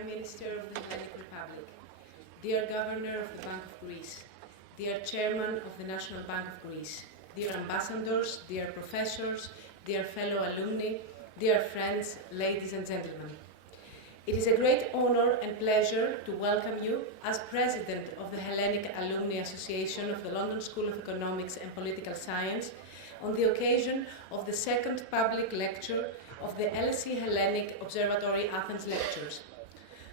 Prime Minister of the Hellenic Republic, dear Governor of the Bank of Greece, dear Chairman of the National Bank of Greece, dear ambassadors, dear professors, dear fellow alumni, dear friends, ladies and gentlemen. It is a great honor and pleasure to welcome you as President of the Hellenic Alumni Association of the London School of Economics and Political Science on the occasion of the second public lecture of the LSE Hellenic Observatory Athens lectures.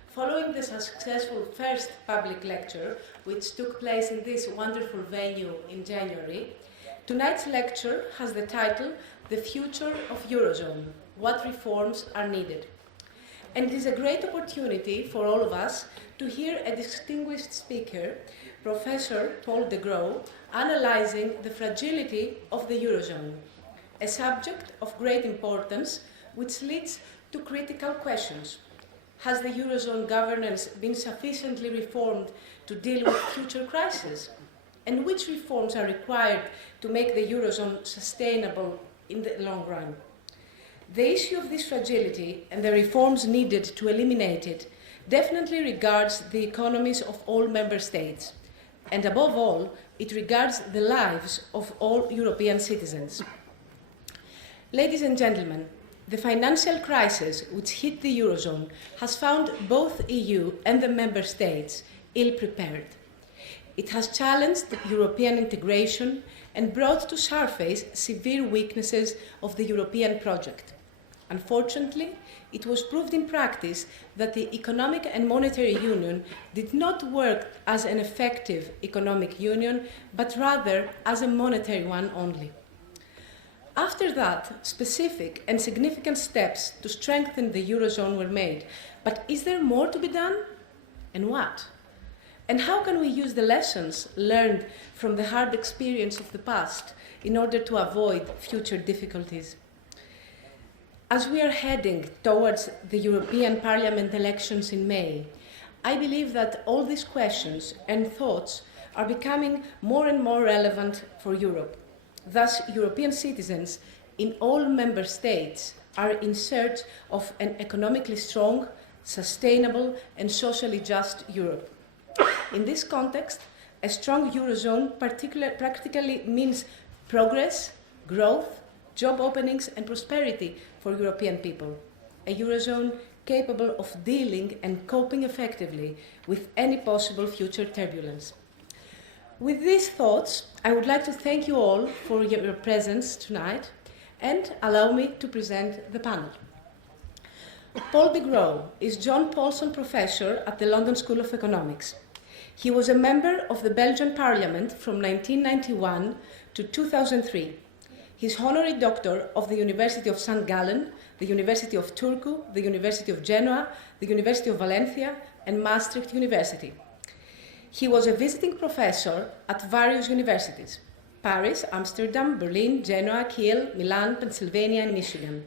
Following the successful first public lecture, which took place in this wonderful venue in January, tonight's lecture has the title, The Future of Eurozone, What Reforms Are Needed. And it is a great opportunity for all of us to hear a distinguished speaker, Professor Paul De Grauwe, analyzing the fragility of the Eurozone, a subject of great importance which leads to critical questions. Has the Eurozone governance been sufficiently reformed to deal with future crises? And which reforms are required to make the Eurozone sustainable in the long run? The issue of this fragility and the reforms needed to eliminate it definitely regards the economies of all member states. And above all, it regards the lives of all European citizens. Ladies and gentlemen, the financial crisis which hit the Eurozone has found both EU and the member states ill-prepared. It has challenged European integration and brought to surface severe weaknesses of the European project. Unfortunately, it was proved in practice that the economic and monetary union did not work as an effective economic union, but rather as a monetary one only. After that, specific and significant steps to strengthen the Eurozone were made. But is there more to be done? And what? And how can we use the lessons learned from the hard experience of the past in order to avoid future difficulties? As we are heading towards the European Parliament elections in May, I believe that all these questions and thoughts are becoming more and more relevant for Europe. Thus, European citizens in all member states are in search of an economically strong, sustainable, and socially just Europe. In this context, a strong Eurozone practically means progress, growth, job openings, and prosperity for European people. A Eurozone capable of dealing and coping effectively with any possible future turbulence. With these thoughts, I would like to thank you all for your presence tonight and allow me to present the panel. Paul De Grauwe is John Paulson Professor at the London School of Economics. He was a member of the Belgian Parliament from 1991 to 2003. He is Honorary Doctor of the University of St. Gallen, the University of Turku, the University of Genoa, the University of Valencia, and Maastricht University. He was a visiting professor at various universities: Paris, Amsterdam, Berlin, Genoa, Kiel, Milan, Pennsylvania, and Michigan.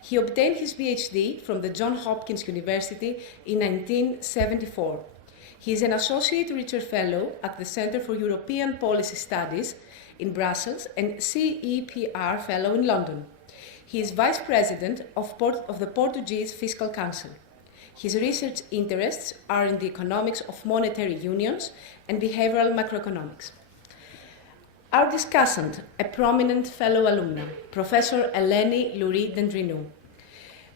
He obtained his PhD from the Johns Hopkins University in 1974. He is an Associate Research Fellow at the Centre for European Policy Studies in Brussels and CEPR Fellow in London. He is Vice President of the Portuguese Fiscal Council. His research interests are in the economics of monetary unions and behavioral macroeconomics. Our discussant, a prominent fellow alumna, Professor Eleni Louri-Dendrinou.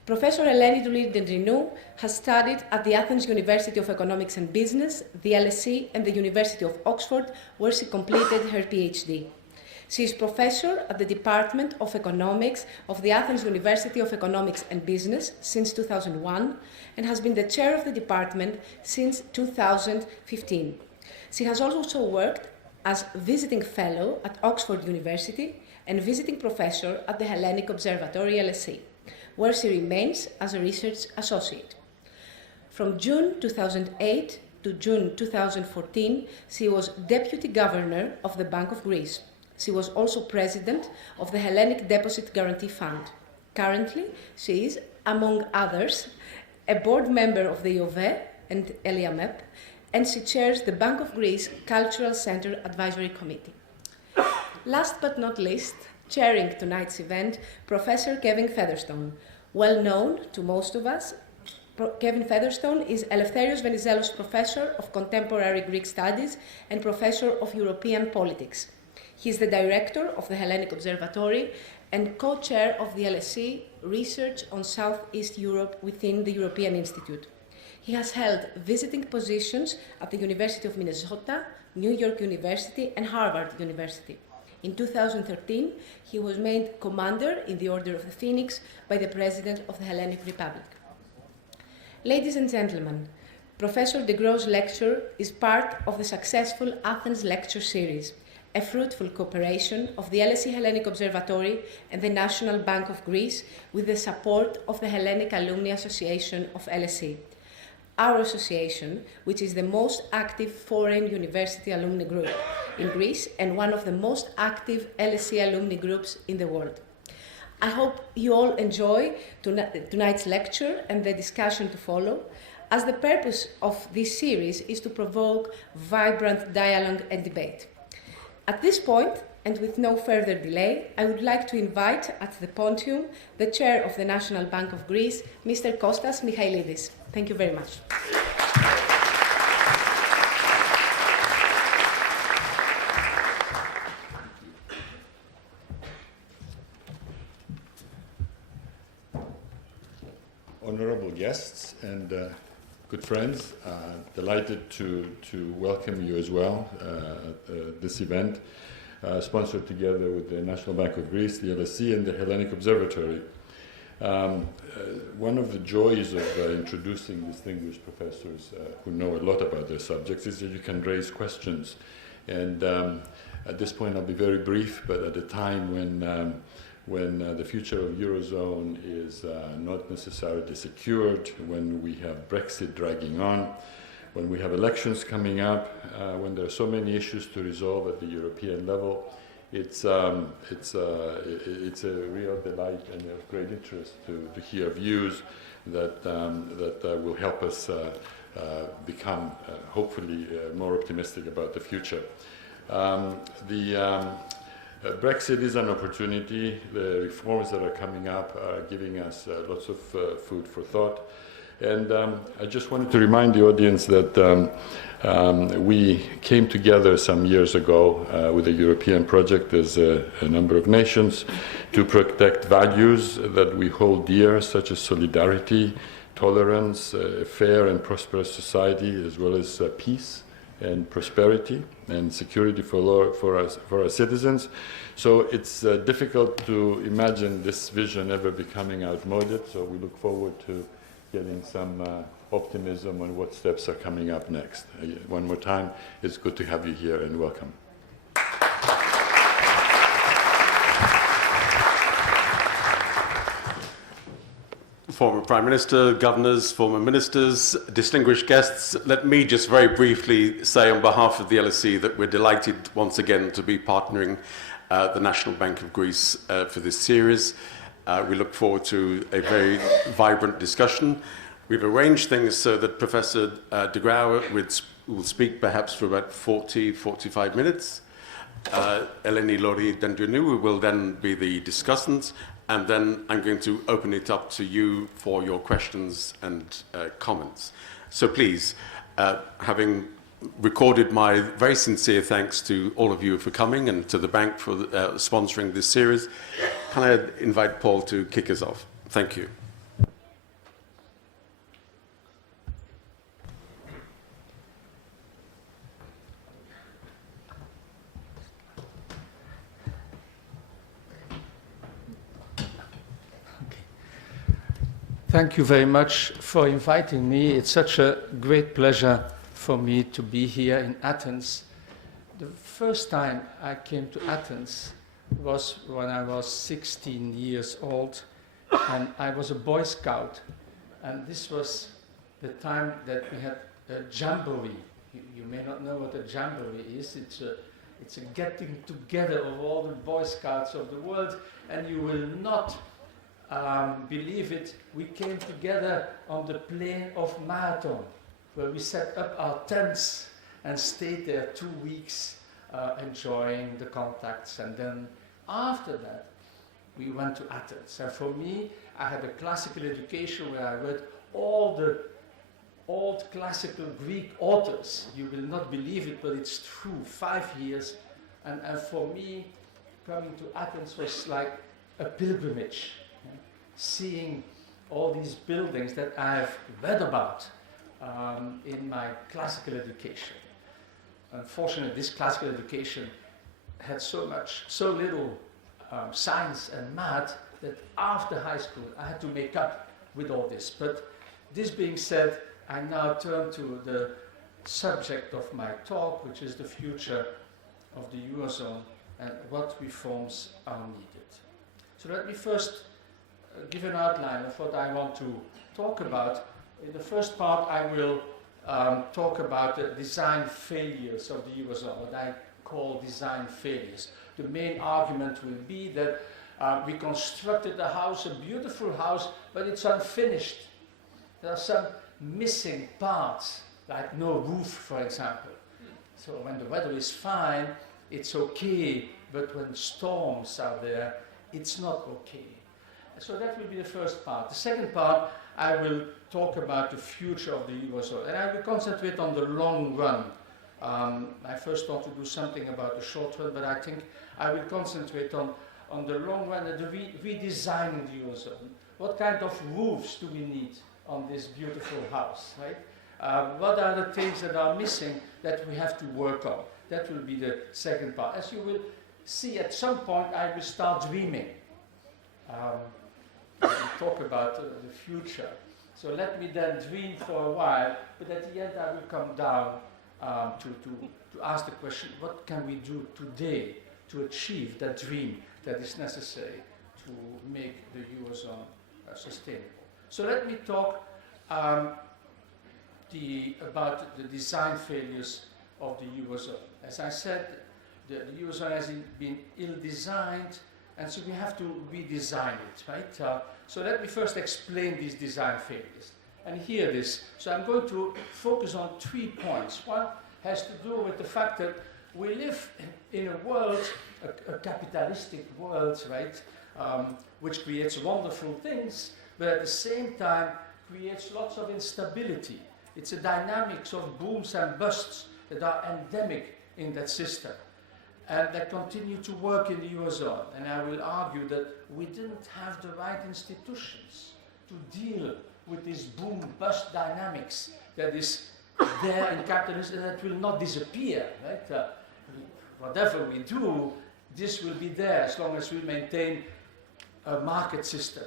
Professor Helen Louri-Dendrinou has studied at the Athens University of Economics and Business, the LSE, and the University of Oxford, where she completed her PhD. She is professor at the Department of Economics of the Athens University of Economics and Business since 2001 and has been the chair of the department since 2015. She has also worked as visiting fellow at Oxford University and visiting professor at the Hellenic Observatory LSE, where she remains as a research associate. From June 2008 to June 2014, she was Deputy Governor of the Bank of Greece. She was also President of the Hellenic Deposit Guarantee Fund. Currently, she is, among others, a board member of the IOVE and ELIAMEP, and she chairs the Bank of Greece Cultural Center Advisory Committee. Last but not least, chairing tonight's event, Professor Kevin Featherstone, well known to most of us Kevin Featherstone is Eleftherios Venizelos Professor of Contemporary Greek Studies and Professor of European Politics. He is the Director of the Hellenic Observatory and co-chair of the LSE Research on Southeast Europe within the European Institute. He has held visiting positions at the University of Minnesota, New York University, and Harvard University. In 2013, he was made Commander in the Order of the Phoenix by the President of the Hellenic Republic. Ladies and gentlemen, Professor De Grauwe's lecture is part of the successful Athens Lecture Series, a fruitful cooperation of the LSE Hellenic Observatory and the National Bank of Greece with the support of the Hellenic Alumni Association of LSE. Our association, which is the most active foreign university alumni group in Greece and one of the most active LSE alumni groups in the world. I hope you all enjoy tonight's lecture and the discussion to follow, as the purpose of this series is to provoke vibrant dialogue and debate. At this point, and with no further delay, I would like to invite at the podium the Chair of the National Bank of Greece, Mr. Kostas Michailidis. Thank you very much. Honorable guests and good friends, delighted to welcome you as well at this event, sponsored together with the National Bank of Greece, the LSE, and the Hellenic Observatory. One of the joys of introducing distinguished professors who know a lot about their subjects is that you can raise questions. And at this point I'll be very brief, but at a time when the future of Eurozone is not necessarily secured, when we have Brexit dragging on, when we have elections coming up, when there are so many issues to resolve at the European level, it's a real delight and of great interest to hear views that will help us become hopefully more optimistic about the future. Brexit is an opportunity. The reforms that are coming up are giving us lots of food for thought. And I just wanted to remind the audience that we came together some years ago with a European project as a number of nations to protect values that we hold dear, such as solidarity, tolerance, a fair and prosperous society, as well as peace and prosperity and security for our citizens. So it's difficult to imagine this vision ever becoming outmoded, so we look forward to getting some optimism on what steps are coming up next. One more time, it's good to have you here and welcome. Former Prime Minister, governors, former ministers, distinguished guests, let me just very briefly say on behalf of the LSE that we're delighted once again to be partnering the National Bank of Greece for this series. We look forward to a very vibrant discussion. We've arranged things so that Professor De Grauwe will speak perhaps for about 45 minutes. Helen Louri-Dendrinou will then be the discussant, and then I'm going to open it up to you for your questions and comments. So please, having recorded my very sincere thanks to all of you for coming and to the bank for sponsoring this series, can I invite Paul to kick us off? Thank you. Thank you very much for inviting me. It's such a great pleasure for me to be here in Athens. The first time I came to Athens was when I was 16 years old, and I was a Boy Scout. And this was the time that we had a jamboree. You may not know what a jamboree is. It's a getting together of all the Boy Scouts of the world, and you will not believe it, we came together on the plain of Marathon, where we set up our tents and stayed there 2 weeks enjoying the contacts. And then after that, we went to Athens. And for me, I had a classical education where I read all the old classical Greek authors. You will not believe it, but it's true. 5 years. And for me, coming to Athens was like a pilgrimage. Seeing all these buildings that I've read about in my classical education. Unfortunately, this classical education had so little science and math that after high school I had to make up with all this. But this being said, I now turn to the subject of my talk, which is the future of the Eurozone and what reforms are needed. So let me first give an outline of what I want to talk about. In the first part, I will talk about the design failures of the Eurozone, what I call design failures. The main argument will be that we constructed a house, a beautiful house, but it's unfinished. There are some missing parts, like no roof, for example. So when the weather is fine, it's okay, but when storms are there, it's not okay. So that will be the first part. The second part, I will talk about the future of the Eurozone, and I will concentrate on the long run. I first thought to do something about the short run, but I think I will concentrate on the long run and the redesigning the Eurozone. What kind of roofs do we need on this beautiful house, right? What are the things that are missing that we have to work on? That will be the second part. As you will see, at some point I will start dreaming. We talk about the future. So let me then dream for a while, but at the end I will come down to ask the question, what can we do today to achieve that dream that is necessary to make the Eurozone sustainable? So let me talk about the design failures of the Eurozone. As I said, the Eurozone has been ill-designed, and so we have to redesign it, right? So let me first explain these design failures. And here it is. So I'm going to focus on 3 points. One has to do with the fact that we live in a world, a capitalistic world, right? Which creates wonderful things, but at the same time creates lots of instability. It's a dynamics of booms and busts that are endemic in that system, and that continue to work in the Eurozone. And I will argue that we didn't have the right institutions to deal with this boom-bust dynamics that is there in capitalism and that will not disappear, right? Whatever we do, this will be there as long as we maintain a market system.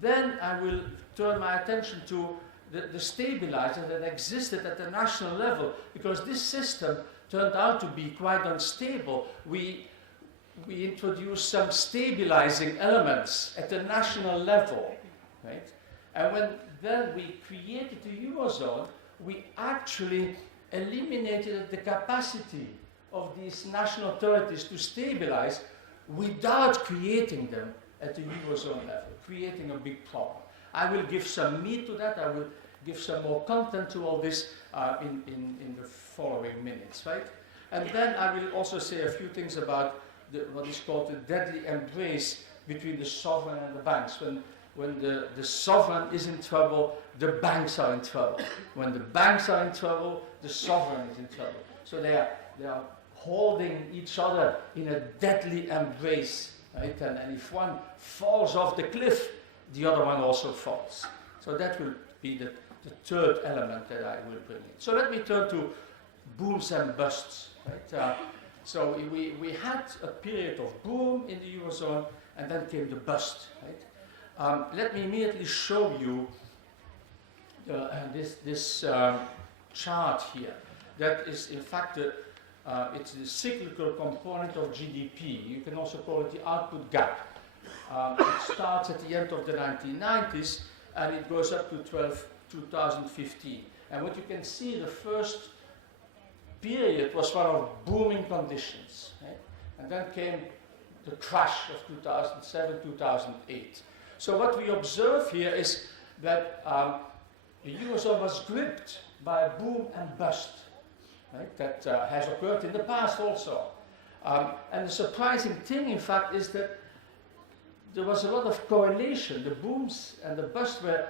Then I will turn my attention to the stabilizer that existed at the national level, because this system turned out to be quite unstable. We introduced some stabilizing elements at the national level, right? And when then we created the Eurozone, we actually eliminated the capacity of these national authorities to stabilize without creating them at the Eurozone level, creating a big problem. I will give some meat to that. I will give some more content to all this in the following minutes, right? And then I will also say a few things about what is called the deadly embrace between the sovereign and the banks. When the sovereign is in trouble, the banks are in trouble. When the banks are in trouble, the sovereign is in trouble. So they are holding each other in a deadly embrace, right? And if one falls off the cliff, the other one also falls. So that will be the third element that I will bring in. So let me turn to booms and busts, right? So we had a period of boom in the Eurozone, and then came the bust, right? Let me immediately show you this chart here. That is, in fact, it's the cyclical component of GDP. You can also call it the output gap. It starts at the end of the 1990s, and it goes up to 2015. And what you can see, the first period was one of booming conditions, right? And then came the crash of 2007, 2008. So what we observe here is that the Eurozone was gripped by a boom and bust, right? That has occurred in the past also. And the surprising thing, in fact, is that there was a lot of correlation. The booms and the busts were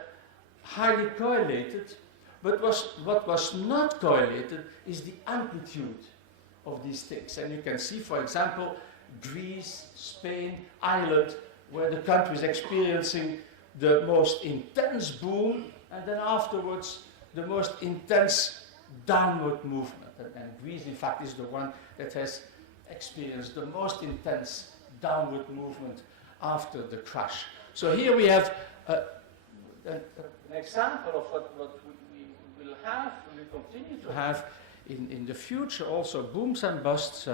highly correlated, but what was not correlated is the amplitude of these things. And you can see, for example, Greece, Spain, Ireland, where the country is experiencing the most intense boom, and then afterwards the most intense downward movement. And Greece, in fact, is the one that has experienced the most intense downward movement after the crash. So here we have an example of what we will have, we will continue to have in the future, also booms and busts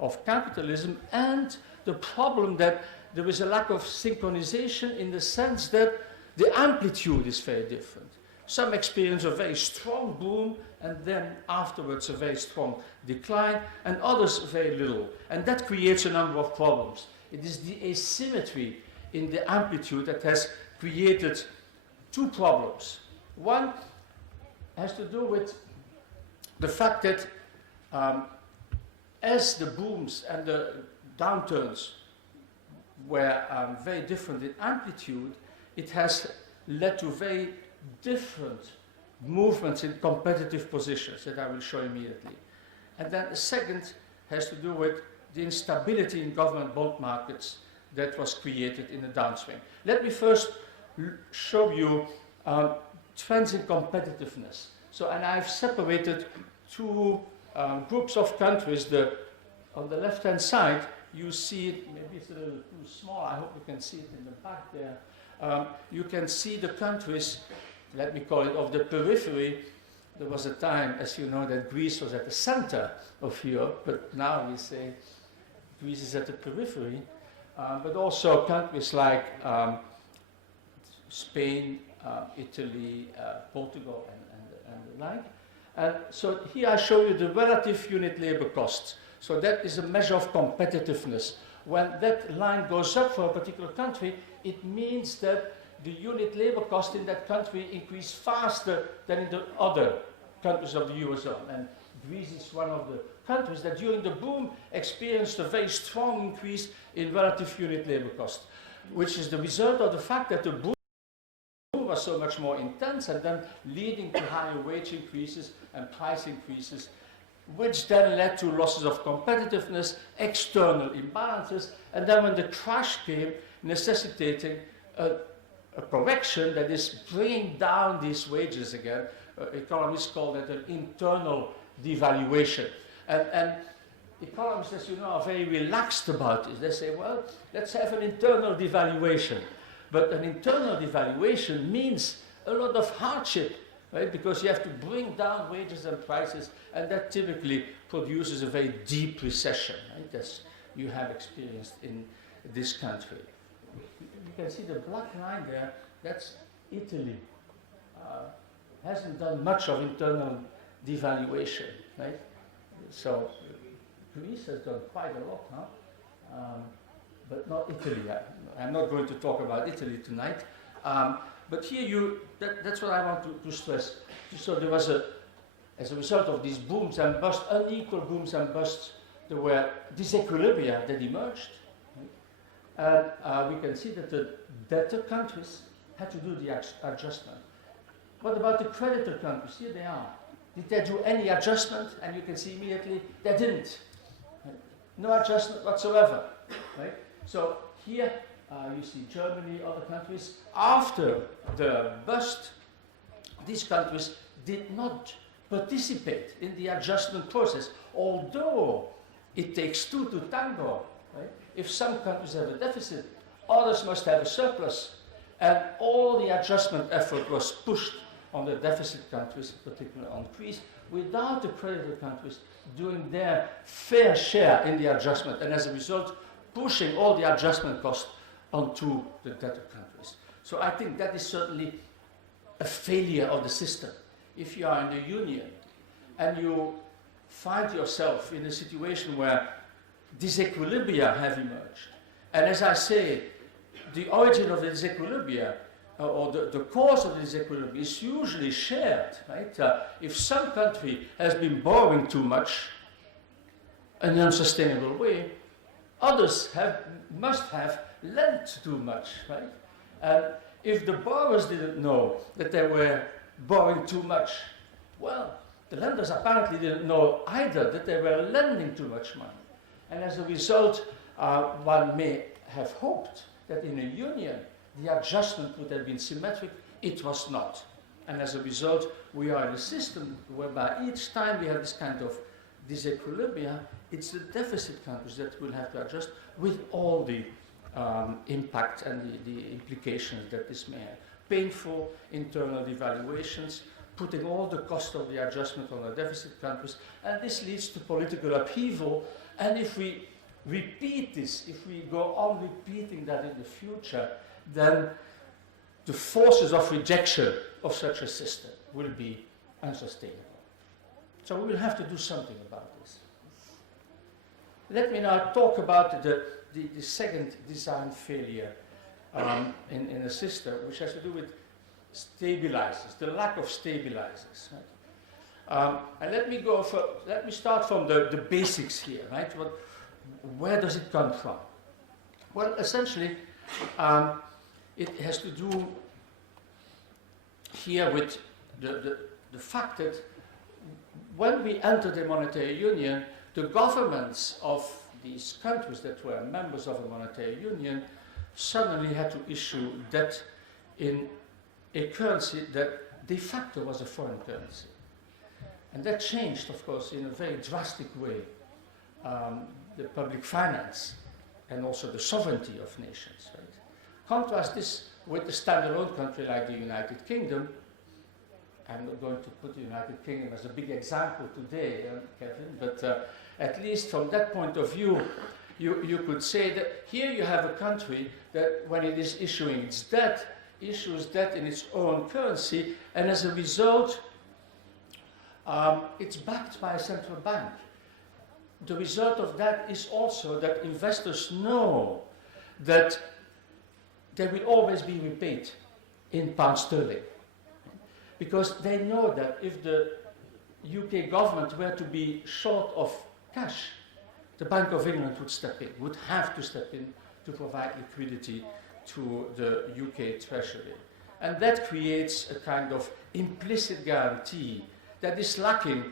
of capitalism, and the problem that there is a lack of synchronization in the sense that the amplitude is very different. Some experience a very strong boom and then afterwards a very strong decline, and others very little. And that creates a number of problems. It is the asymmetry in the amplitude that has created two problems. One has to do with the fact that as the booms and the downturns were very different in amplitude, it has led to very different movements in competitive positions that I will show immediately. And then the second has to do with the instability in government bond markets that was created in the downswing. Let me first show you trends in competitiveness. So, and I've separated two groups of countries. On the left-hand side, you see it, maybe it's a little too small, I hope you can see it in the back there. You can see the countries, let me call it, of the periphery. There was a time, as you know, that Greece was at the center of Europe, but now we say Greece is at the periphery. But also countries like Spain, Italy, Portugal, and the like. And so here I show you the relative unit labor costs. So that is a measure of competitiveness. When that line goes up for a particular country, it means that the unit labor cost in that country increase faster than in the other countries of the Eurozone. And Greece is one of the countries that during the boom experienced a very strong increase in relative unit labor cost, which is the result of the fact that the boom was so much more intense and then leading to higher wage increases and price increases, which then led to losses of competitiveness, external imbalances, and then when the crash came, necessitating a correction that is bringing down these wages again. Economists call that an internal devaluation. And economists, as you know, are very relaxed about this. They say, well, let's have an internal devaluation. But an internal devaluation means a lot of hardship, right? Because you have to bring down wages and prices, and that typically produces a very deep recession, right? As you have experienced in this country. You can see the black line there, that's Italy. Hasn't done much of internal devaluation, right? So Greece has done quite a lot, huh? But not Italy. I'm not going to talk about Italy tonight. But here that's what I want to stress. So there was as a result of these booms and busts, unequal booms and busts, there were disequilibria that emerged. And we can see that the debtor countries had to do the adjustment. What about the creditor countries? Here they are. Did they do any adjustment? And you can see immediately they didn't. Right? No adjustment whatsoever. Right? So here you see Germany, other countries. After the bust, these countries did not participate in the adjustment process, although it takes two to tango. Right? If some countries have a deficit, others must have a surplus. And all the adjustment effort was pushed on the deficit countries, particularly on Greece, without the creditor countries doing their fair share in the adjustment, and as a result, pushing all the adjustment costs onto the debtor countries. So I think that is certainly a failure of the system. If you are in the Union and you find yourself in a situation where disequilibria have emerged, and as I say, the origin of the disequilibria or the cause of the disequilibrium is usually shared, right? If some country has been borrowing too much in an unsustainable way, others must have lent too much, right? If the borrowers didn't know that they were borrowing too much, well, the lenders apparently didn't know either that they were lending too much money. And as a result, one may have hoped that in a union, the adjustment would have been symmetric. It was not. And as a result, we are in a system whereby each time we have this kind of disequilibria, it's the deficit countries that will have to adjust with all the impact and the implications that this may have. Painful internal devaluations, putting all the cost of the adjustment on the deficit countries, and this leads to political upheaval. And if we repeat this, if we go on repeating that in the future, then the forces of rejection of such a system will be unsustainable. So we will have to do something about this. Let me now talk about the second design failure in a system, which has to do with stabilizers, the lack of stabilizers. Right? And let me start from the basics here. Right? Where does it come from? Well, essentially, it has to do here with the fact that when we entered the monetary union, the governments of these countries that were members of a monetary union suddenly had to issue debt in a currency that de facto was a foreign currency. And that changed, of course, in a very drastic way the public finance and also the sovereignty of nations. Right? Contrast this with a standalone country like the United Kingdom. I'm not going to put the United Kingdom as a big example today, Kevin, but at least from that point of view, you could say that here you have a country that when it is issuing its debt, issues debt in its own currency, and as a result, it's backed by a central bank. The result of that is also that investors know that they will always be repaid in pound sterling. Because they know that if the UK government were to be short of cash, the Bank of England would step in, would have to step in to provide liquidity to the UK Treasury. And that creates a kind of implicit guarantee that is lacking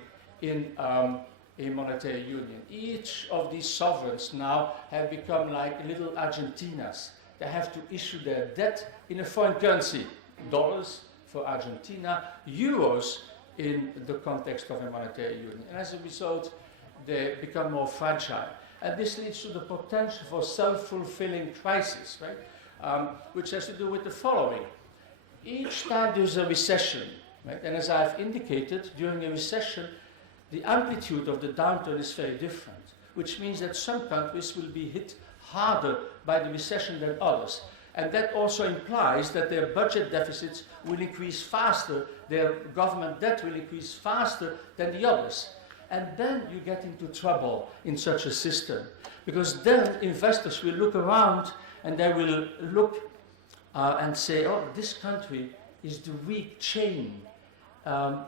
in a monetary union. Each of these sovereigns now have become like little Argentinas. They have to issue their debt in a foreign currency, dollars for Argentina, euros in the context of a monetary union. And as a result, they become more fragile. And this leads to the potential for self-fulfilling crisis, right? Which has to do with the following. Each time there's a recession, right? And as I've indicated, during a recession, the amplitude of the downturn is very different, which means that some countries will be hit harder by the recession than others. And that also implies that their budget deficits will increase faster, their government debt will increase faster than the others. And then you get into trouble in such a system, because then investors will look around and they will look and say, oh, this country is the weak chain.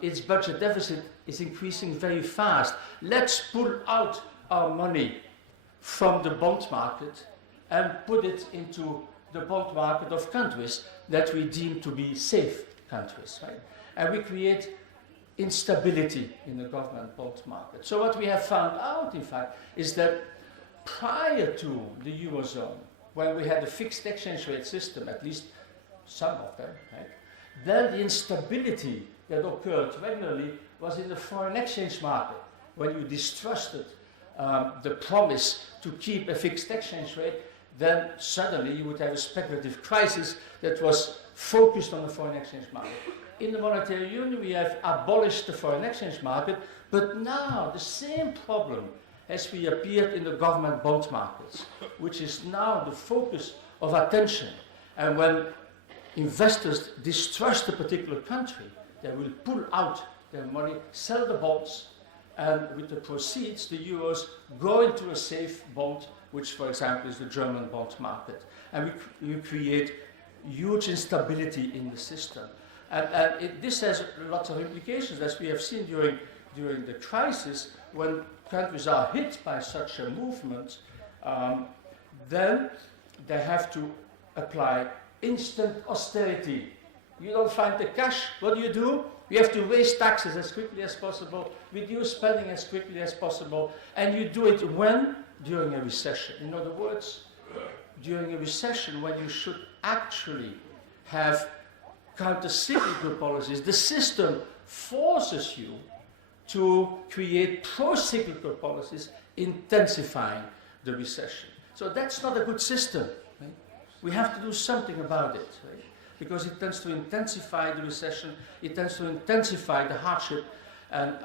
Its budget deficit is increasing very fast. Let's pull out our money from the bond market and put it into the bond market of countries that we deem to be safe countries, right? And we create instability in the government bond market. So what we have found out, in fact, is that prior to the Eurozone, when we had a fixed exchange rate system, at least some of them, right, then the instability that occurred regularly was in the foreign exchange market, when you distrusted the promise to keep a fixed exchange rate, then suddenly you would have a speculative crisis that was focused on the foreign exchange market. In the monetary union, we have abolished the foreign exchange market, but now the same problem has reappeared in the government bond markets, which is now the focus of attention. And when investors distrust a particular country, they will pull out their money, sell the bonds, and with the proceeds, the euros go into a safe bond, which, for example, is the German bond market. And we create huge instability in the system. And this has lots of implications, as we have seen during the crisis. When countries are hit by such a movement, then they have to apply instant austerity. You don't find the cash, what do? You have to raise taxes as quickly as possible, reduce spending as quickly as possible, and you do it when? During a recession. In other words, during a recession when you should actually have counter-cyclical policies. The system forces you to create pro-cyclical policies intensifying the recession. So that's not a good system. Right? We have to do something about it, right? Because it tends to intensify the recession, it tends to intensify the hardship, and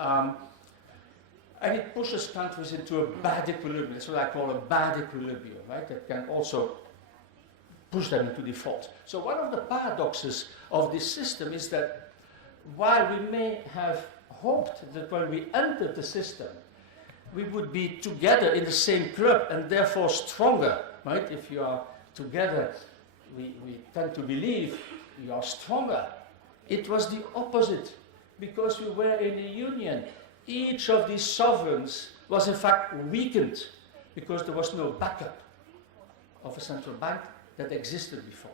it pushes countries into a bad equilibrium. That's what I call a bad equilibrium, right? That can also push them into default. So one of the paradoxes of this system is that while we may have hoped that when we entered the system, we would be together in the same club and therefore stronger, right? If you are together, we tend to believe you are stronger. It was the opposite, because we were in a union. Each of these sovereigns was in fact weakened because there was no backup of a central bank that existed before.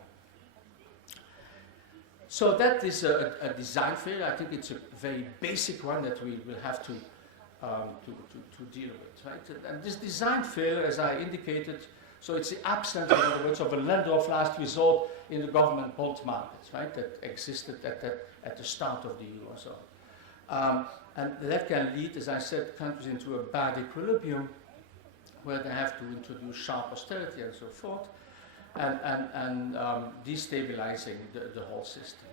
So that is a design failure. I think it's a very basic one that we will have to deal with, right? And this design failure, as I indicated, so it's the absence, in other words, of a lender of last resort in the government bond markets, right, that existed at the start of the Eurozone. And that can lead, as I said, countries into a bad equilibrium where they have to introduce sharp austerity and so forth, and destabilizing the whole system.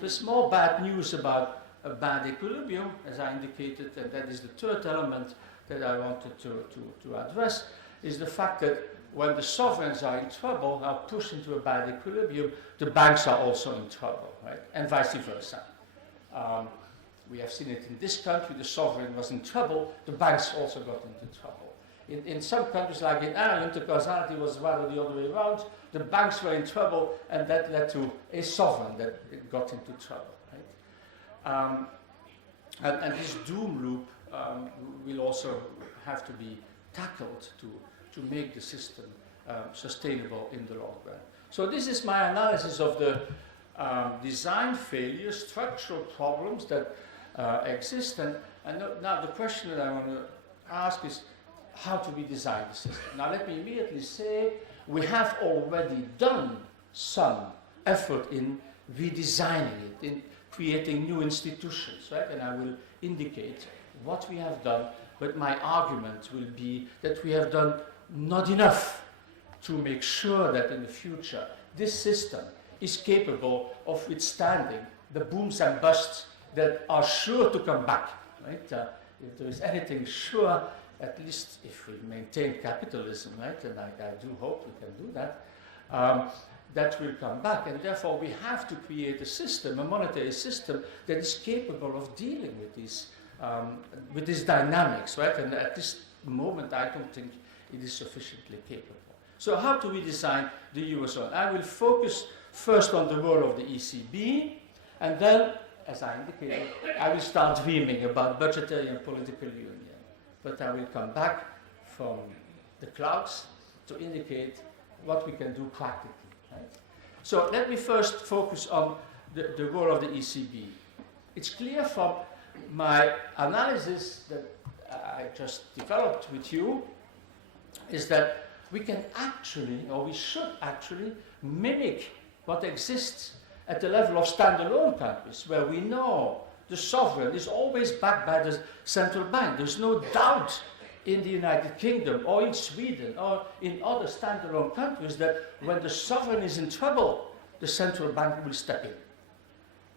There's more bad news about a bad equilibrium, as I indicated, and that is the third element that I wanted to address, is the fact that when the sovereigns are in trouble, are pushed into a bad equilibrium, the banks are also in trouble, right? And vice versa. We have seen it in this country, the sovereign was in trouble, the banks also got into trouble. In some countries, like in Ireland, the causality was rather the other way around. The banks were in trouble, and that led to a sovereign that got into trouble, right? And this doom loop will also have to be tackled to make the system sustainable in the long run. So this is my analysis of the design failures, structural problems that exist. And now the question that I want to ask is how to redesign the system. Now let me immediately say we have already done some effort in redesigning it, in creating new institutions, right? And I will indicate what we have done, but my argument will be that we have done not enough to make sure that in the future this system is capable of withstanding the booms and busts that are sure to come back, right? If there is anything sure, at least if we maintain capitalism, right, and I do hope we can do that, that will come back. And therefore we have to create a system, a monetary system, that is capable of dealing with these dynamics, right? And at this moment I don't think it is sufficiently capable. So how to redesign the Eurozone? I will focus first on the role of the ECB, and then, as I indicated, I will start dreaming about budgetary and political union. But I will come back from the clouds to indicate what we can do practically. Right? So let me first focus on the role of the ECB. It's clear from my analysis that I just developed with you is that we can actually, or we should actually, mimic what exists at the level of standalone countries, where we know the sovereign is always backed by the central bank. There's no doubt in the United Kingdom or in Sweden or in other standalone countries that when the sovereign is in trouble, the central bank will step in.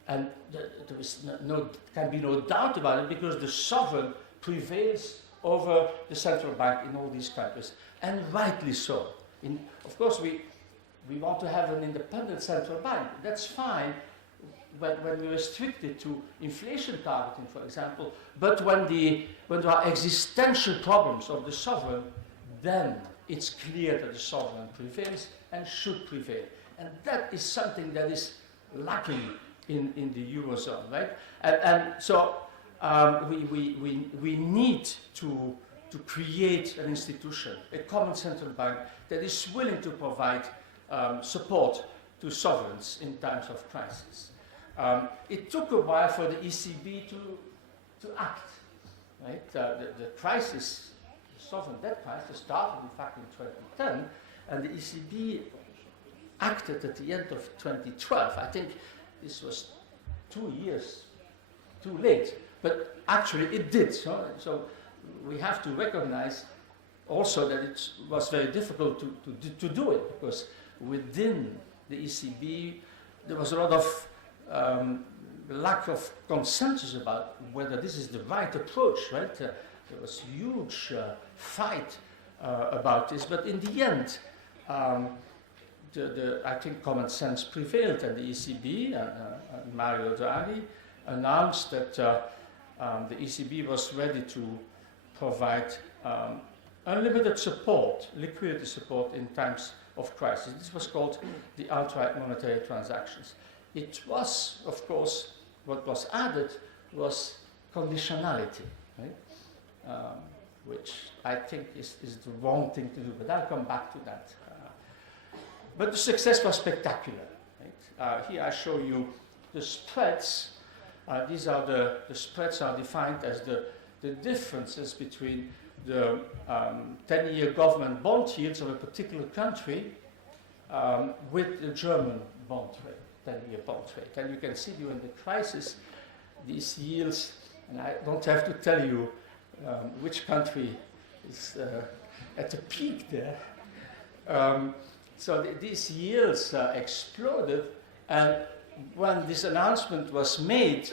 And there is can be no doubt about it, because the sovereign prevails over the central bank in all these countries, and rightly so. Of course, we want to have an independent central bank. That's fine when we restrict it to inflation targeting, for example. But when there are existential problems of the sovereign, then it's clear that the sovereign prevails and should prevail. And that is something that is lacking in the Eurozone, right? And so we need to create an institution, a common central bank that is willing to provide support to sovereigns in times of crisis. It took a while for the ECB to act. Right? The crisis, the sovereign debt crisis, started in fact in 2010, and the ECB acted at the end of 2012. I think this was 2 years too late, but actually it did. So we have to recognize also that it was very difficult to do it, because within the ECB there was a lot of lack of consensus about whether this is the right approach, right? There was huge fight about this, but in the end, I think common sense prevailed, and the ECB and Mario Draghi announced that the ECB was ready to provide unlimited support, liquidity support in times of crisis. This was called the outright monetary transactions. It was, of course, what was added was conditionality, right? Which I think is the wrong thing to do, but I'll come back to that. But the success was spectacular. Right? Here I show you the spreads. These are the spreads are defined as the differences between the 10-year government bond yields of a particular country with the German bond rate, 10-year bond rate. And you can see during the crisis, these yields, and I don't have to tell you which country is at the peak there. So these yields exploded, and when this announcement was made,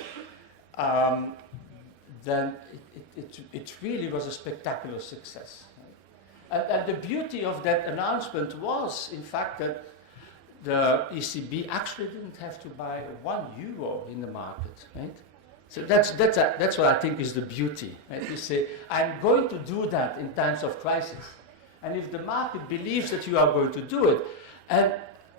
then it really was a spectacular success. And the beauty of that announcement was, in fact, that the ECB actually didn't have to buy €1 in the market, right? So that's what I think is the beauty. Right? You say, I'm going to do that in times of crisis. And if the market believes that you are going to do it, and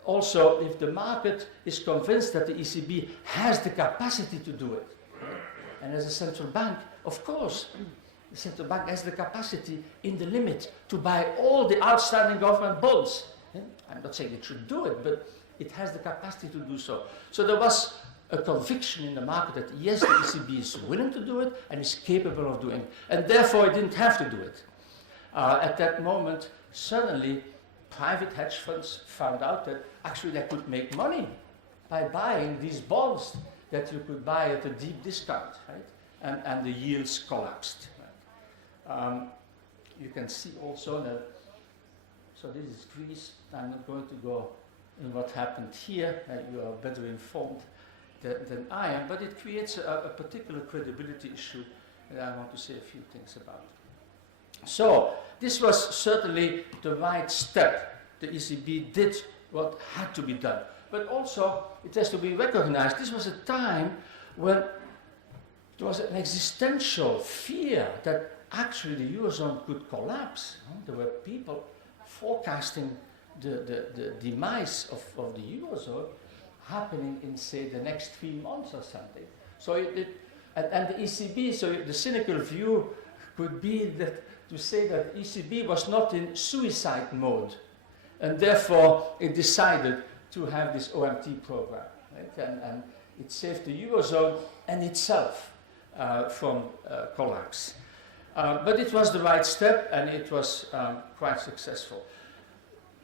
also if the market is convinced that the ECB has the capacity to do it, right? And as a central bank, of course, the central bank has the capacity in the limit to buy all the outstanding government bonds. I'm not saying it should do it, but it has the capacity to do so. So there was a conviction in the market that yes, the ECB is willing to do it and is capable of doing it, and therefore it didn't have to do it. At that moment, suddenly, private hedge funds found out that actually they could make money by buying these bonds that you could buy at a deep discount, right? And the yields collapsed. Right? You can see also that, so this is Greece. I'm not going to go in what happened here. You are better informed than I am, but it creates a particular credibility issue that I want to say a few things about. So this was certainly the right step. The ECB did what had to be done. But also, it has to be recognized, this was a time when there was an existential fear that actually the Eurozone could collapse. There were people forecasting the demise of the Eurozone happening in, say, the next 3 months or something. So and the ECB, so the cynical view could be that to say that ECB was not in suicide mode, and therefore it decided to have this OMT program, right? And it saved the Eurozone and itself from collapse. But it was the right step, and it was quite successful.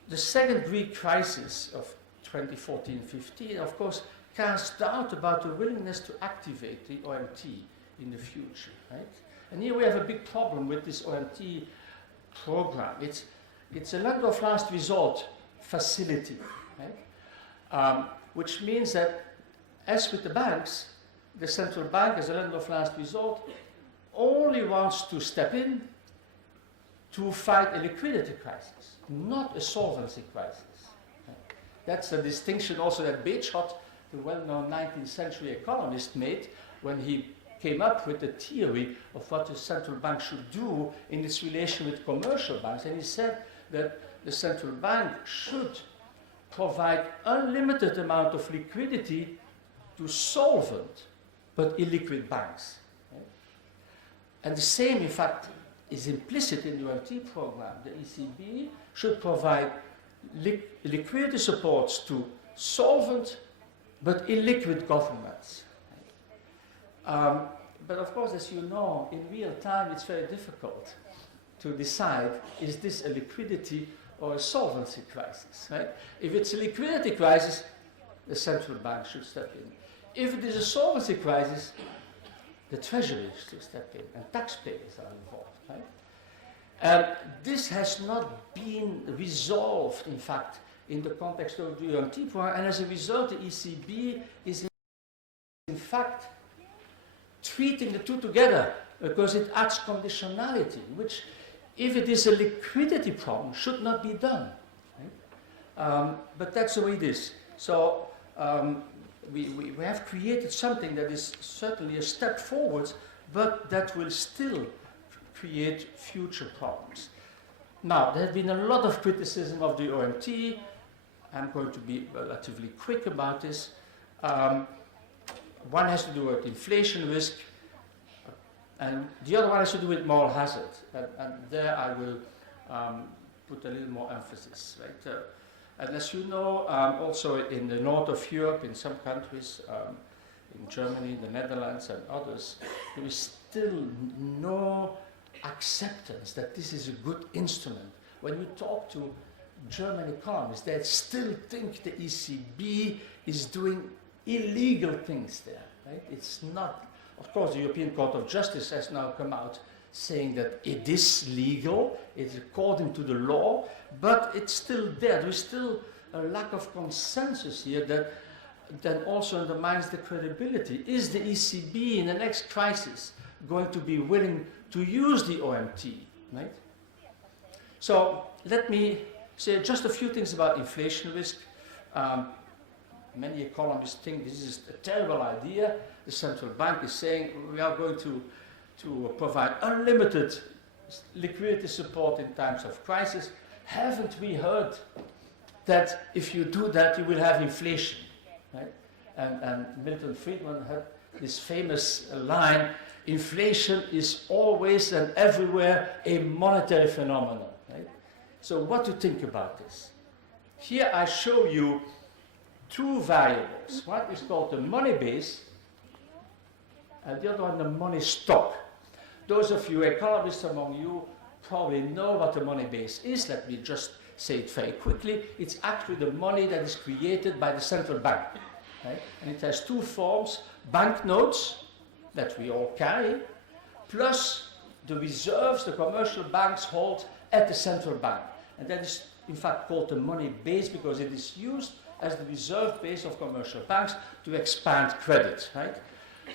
The second Greek crisis of 2014-15, of course, cast doubt about the willingness to activate the OMT in the future, right? And here we have a big problem with this OMT program. It's a lender of last resort facility, right? Which means that, as with the banks, the central bank, as a lender of last resort, only wants to step in to fight a liquidity crisis, not a solvency crisis. Right? That's a distinction also that Bagehot, the well-known 19th century economist, made when he came up with the theory of what the central bank should do in its relation with commercial banks. And he said that the central bank should provide unlimited amount of liquidity to solvent but illiquid banks. Right? And the same, in fact, is implicit in the OMT program. The ECB should provide liquidity supports to solvent but illiquid governments. But of course, as you know, in real time it's very difficult to decide, is this a liquidity or a solvency crisis, right? If it's a liquidity crisis, the central bank should step in. If it is a solvency crisis, the treasury should step in, and taxpayers are involved, right? And this has not been resolved, in fact, in the context of the UMT program, and as a result, the ECB is in fact treating the two together because it adds conditionality, which, if it is a liquidity problem, should not be done. Right? But that's the way it is. So we have created something that is certainly a step forward, but that will still create future problems. Now, there has been a lot of criticism of the OMT. I'm going to be relatively quick about this. One has to do with inflation risk, and the other one has to do with moral hazard. And there I will put a little more emphasis. Right? And as you know, also in the north of Europe, in some countries, in Germany, the Netherlands, and others, there is still no acceptance that this is a good instrument. When you talk to German economists, they still think the ECB is doing illegal things there. Right? It's not. Of course, the European Court of Justice has now come out saying that it is legal, it's according to the law, but it's still there. There's still a lack of consensus here that also undermines the credibility. Is the ECB in the next crisis going to be willing to use the OMT? Right? So let me say just a few things about inflation risk. Many economists think this is a terrible idea. The central bank is saying we are going to provide unlimited liquidity support in times of crisis. Haven't we heard that if you do that, you will have inflation? Right? And Milton Friedman had this famous line, inflation is always and everywhere a monetary phenomenon. Right? So what to think about this? Here I show you two variables. One is called the money base, and the other one the money stock. Those of you economists among you probably know what the money base is. Let me just say it very quickly. It's actually the money that is created by the central bank. Right? And it has two forms: banknotes that we all carry, plus the reserves the commercial banks hold at the central bank. And that is in fact called the money base because it is used as the reserve base of commercial banks to expand credit, right?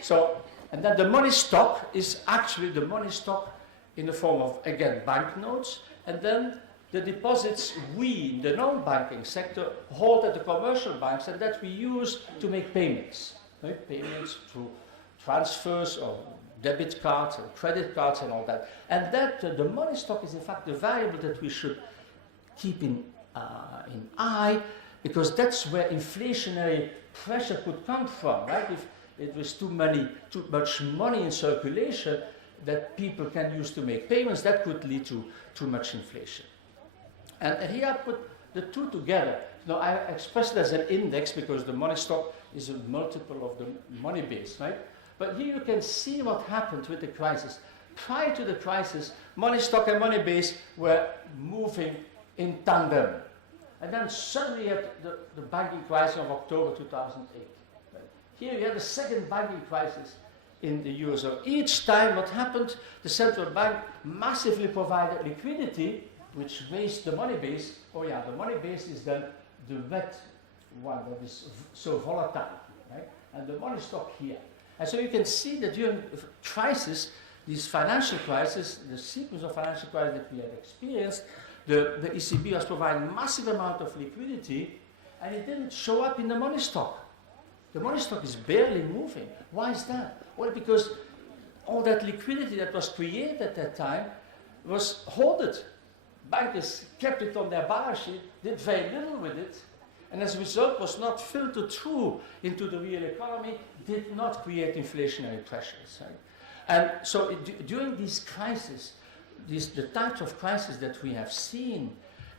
So, and then the money stock is actually the money stock in the form of, again, banknotes, and then the deposits we, the non-banking sector, hold at the commercial banks, and that we use to make payments, right? Payments through transfers or debit cards and credit cards and all that. And that, the money stock is in fact the variable that we should keep in eye, because that's where inflationary pressure could come from, right? If it was too much money in circulation that people can use to make payments, that could lead to too much inflation. And here I put the two together. Now I express it as an index because the money stock is a multiple of the money base, right? But here you can see what happened with the crisis. Prior to the crisis, money stock and money base were moving in tandem. And then suddenly you had the banking crisis of October 2008. Right? Here you had the second banking crisis in the Eurozone. Each time what happened, the central bank massively provided liquidity, which raised the money base. Oh yeah, the money base is then the wet one that is so volatile, right? And the money stock here. And so you can see that during crisis, these financial crises, the sequence of financial crises that we have experienced, the ECB was providing massive amount of liquidity, and it didn't show up in the money stock. The money stock is barely moving. Why is that? Well, because all that liquidity that was created at that time was hoarded. Bankers kept it on their balance sheet, did very little with it, and as a result was not filtered through into the real economy, did not create inflationary pressures. Right? And so during these crises, the types of crises that we have seen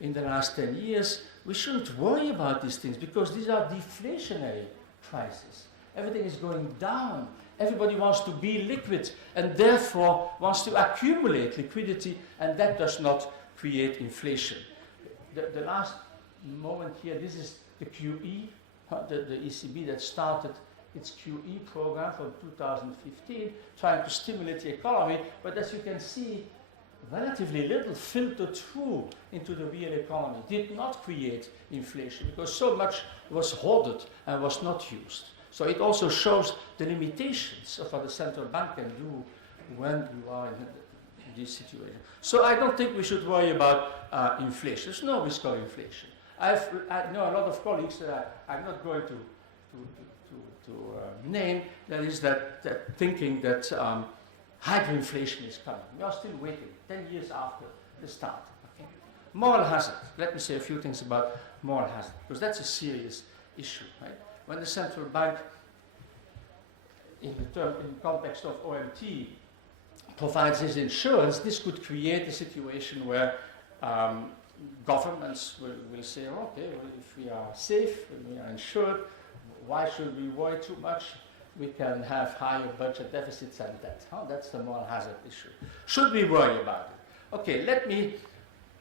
in the last 10 years, we shouldn't worry about these things because these are deflationary prices. Everything is going down. Everybody wants to be liquid and therefore wants to accumulate liquidity, and that does not create inflation. The last moment here, this is the QE, the ECB that started its QE program for 2015, trying to stimulate the economy, but as you can see, relatively little filtered through into the real economy, did not create inflation because so much was hoarded and was not used. So it also shows the limitations of what the central bank can do when you are in this situation. So I don't think we should worry about inflation. There's no risk of inflation. I know a lot of colleagues that I'm not going to name, that is that thinking that hyperinflation is coming. We are still waiting, 10 years after the start. Okay? Moral hazard. Let me say a few things about moral hazard, because that's a serious issue. Right? When the central bank, in the context of OMT, provides this insurance, this could create a situation where governments will say, okay, well, if we are safe and we are insured, why should we worry too much? We can have higher budget deficits and debt. That's the moral hazard issue. Should we worry about it? Okay, let me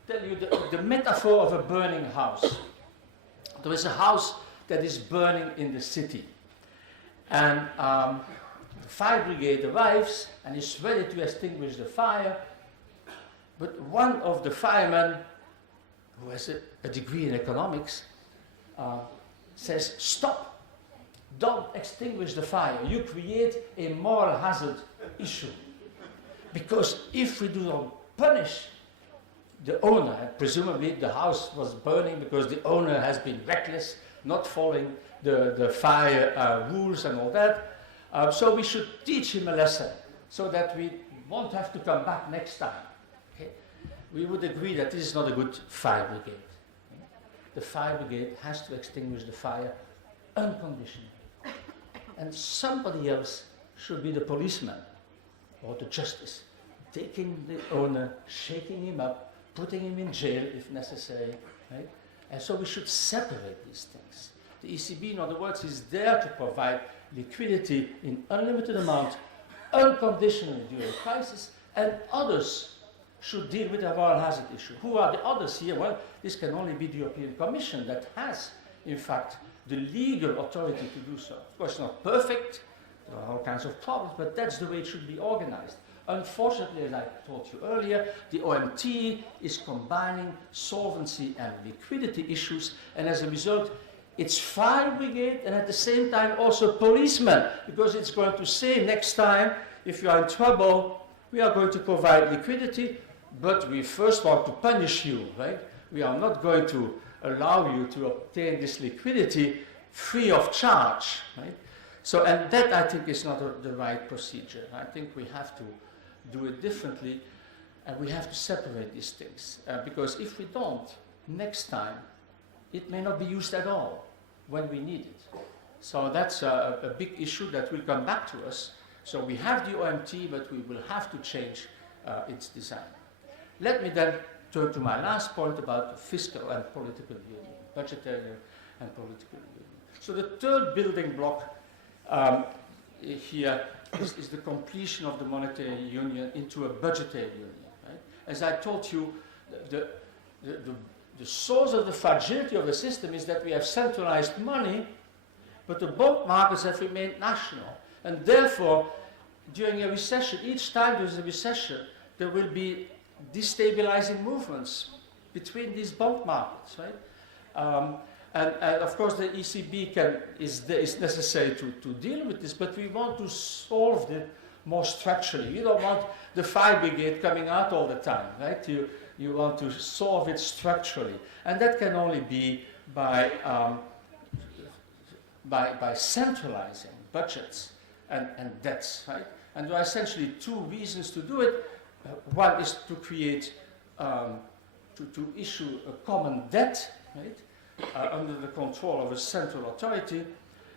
tell you the metaphor of a burning house. There is a house that is burning in the city. And the fire brigade arrives and is ready to extinguish the fire. But one of the firemen, who has a degree in economics, says, stop. Don't extinguish the fire. You create a moral hazard issue. Because if we do not punish the owner, and presumably the house was burning because the owner has been reckless, not following the fire rules and all that, so we should teach him a lesson so that we won't have to come back next time. Okay? We would agree that this is not a good fire brigade. Okay? The fire brigade has to extinguish the fire unconditionally. And somebody else should be the policeman or the justice, taking the owner, shaking him up, putting him in jail if necessary. Right? And so we should separate these things. The ECB, in other words, is there to provide liquidity in unlimited amount, unconditionally during crisis, and others should deal with the moral hazard issue. Who are the others here? Well, this can only be the European Commission that has, in fact, the legal authority to do so. Of course, not perfect, there are all kinds of problems, but that's the way it should be organized. Unfortunately, as I told you earlier, the OMT is combining solvency and liquidity issues, and as a result, it's fire brigade and at the same time also policemen, because it's going to say next time, if you are in trouble, we are going to provide liquidity, but we first want to punish you, right? We are not going to allow you to obtain this liquidity free of charge, right? So, and that I think is not the right procedure. I think we have to do it differently, and we have to separate these things. Because if we don't, next time, it may not be used at all when we need it. So that's a big issue that will come back to us. So we have the OMT, but we will have to change its design. Let me then turn to my last point about fiscal and political union, budgetary and political union. So the third building block here is the completion of the monetary union into a budgetary union. Right? As I told you, the source of the fragility of the system is that we have centralized money, but the bond markets have remained national. And therefore, during a recession, each time there's a recession, there will be destabilizing movements between these bond markets, right? And of course, the ECB is necessary to deal with this, but we want to solve it more structurally. You don't want the fire brigade coming out all the time, right? You want to solve it structurally, and that can only be by centralizing budgets and debts, right? And there are essentially two reasons to do it. One is to create, to issue a common debt, right, under the control of a central authority,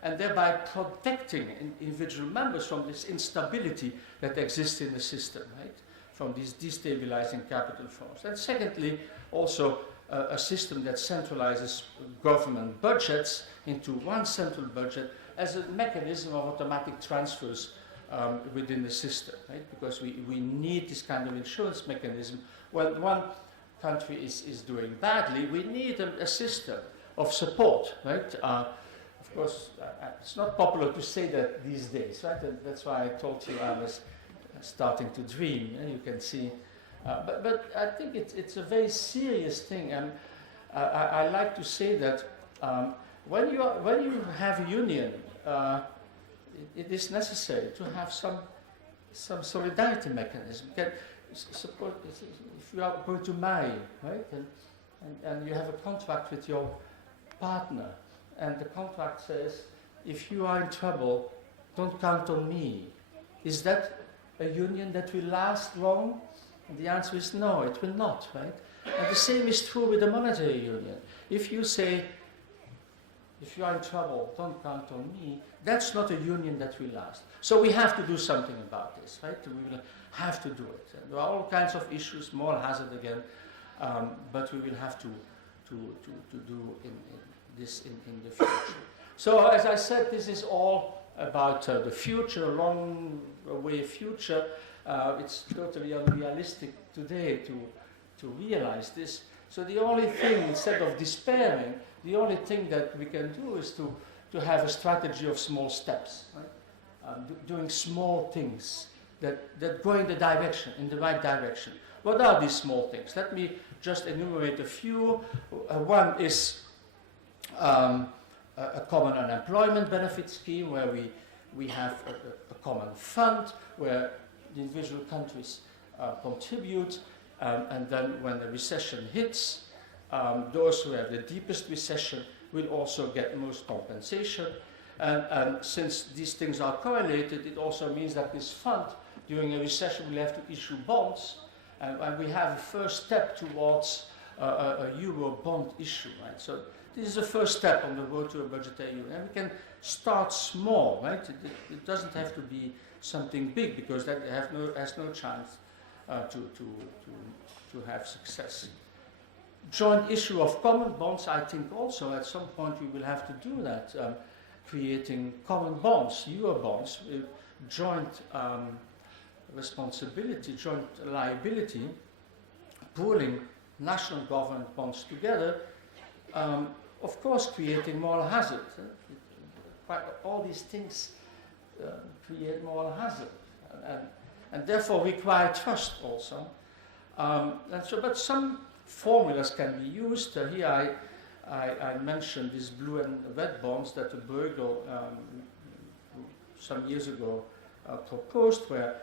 and thereby protecting individual members from this instability that exists in the system, right, from these destabilizing capital flows. And secondly, also a system that centralizes government budgets into one central budget as a mechanism of automatic transfers within the system, right? Because we need this kind of insurance mechanism. When one country is doing badly, we need a system of support, right? Of course, it's not popular to say that these days, right? And that's why I told you I was starting to dream. You can see, but I think it's a very serious thing, and I like to say that when you have a union, it is necessary to have some solidarity mechanism. Suppose if you are going to marry, right, and you have a contract with your partner, and the contract says, if you are in trouble, don't count on me. Is that a union that will last long? And the answer is no, it will not, right? And the same is true with the monetary union. If you say, if you are in trouble, don't count on me, that's not a union that will last. So we have to do something about this, right? We will have to do it. And there are all kinds of issues, moral hazard again, but we will have to do this in the future. So as I said, this is all about the future, a long way future. It's totally unrealistic today to realize this. So the only thing, instead of despairing, the only thing that we can do is to have a strategy of small steps, right? Doing small things that go in the right direction. What are these small things? Let me just enumerate a few. One is a common unemployment benefit scheme where we have a common fund where the individual countries contribute, and then when the recession hits, those who have the deepest recession will also get most compensation. And since these things are correlated, it also means that this fund, during a recession, will have to issue bonds, and we have a first step towards a euro bond issue, right? So this is the first step on the road to a budgetary union. And we can start small, right? It doesn't have to be something big, because that has no chance to have success. Joint issue of common bonds, I think also at some point we will have to do that, creating common bonds, euro bonds, with joint responsibility, joint liability, pooling national government bonds together, of course creating moral hazard. All these things create moral hazard, and therefore require trust also. But some formulas can be used. Here I mentioned these blue and red bonds that Bruegel some years ago proposed, where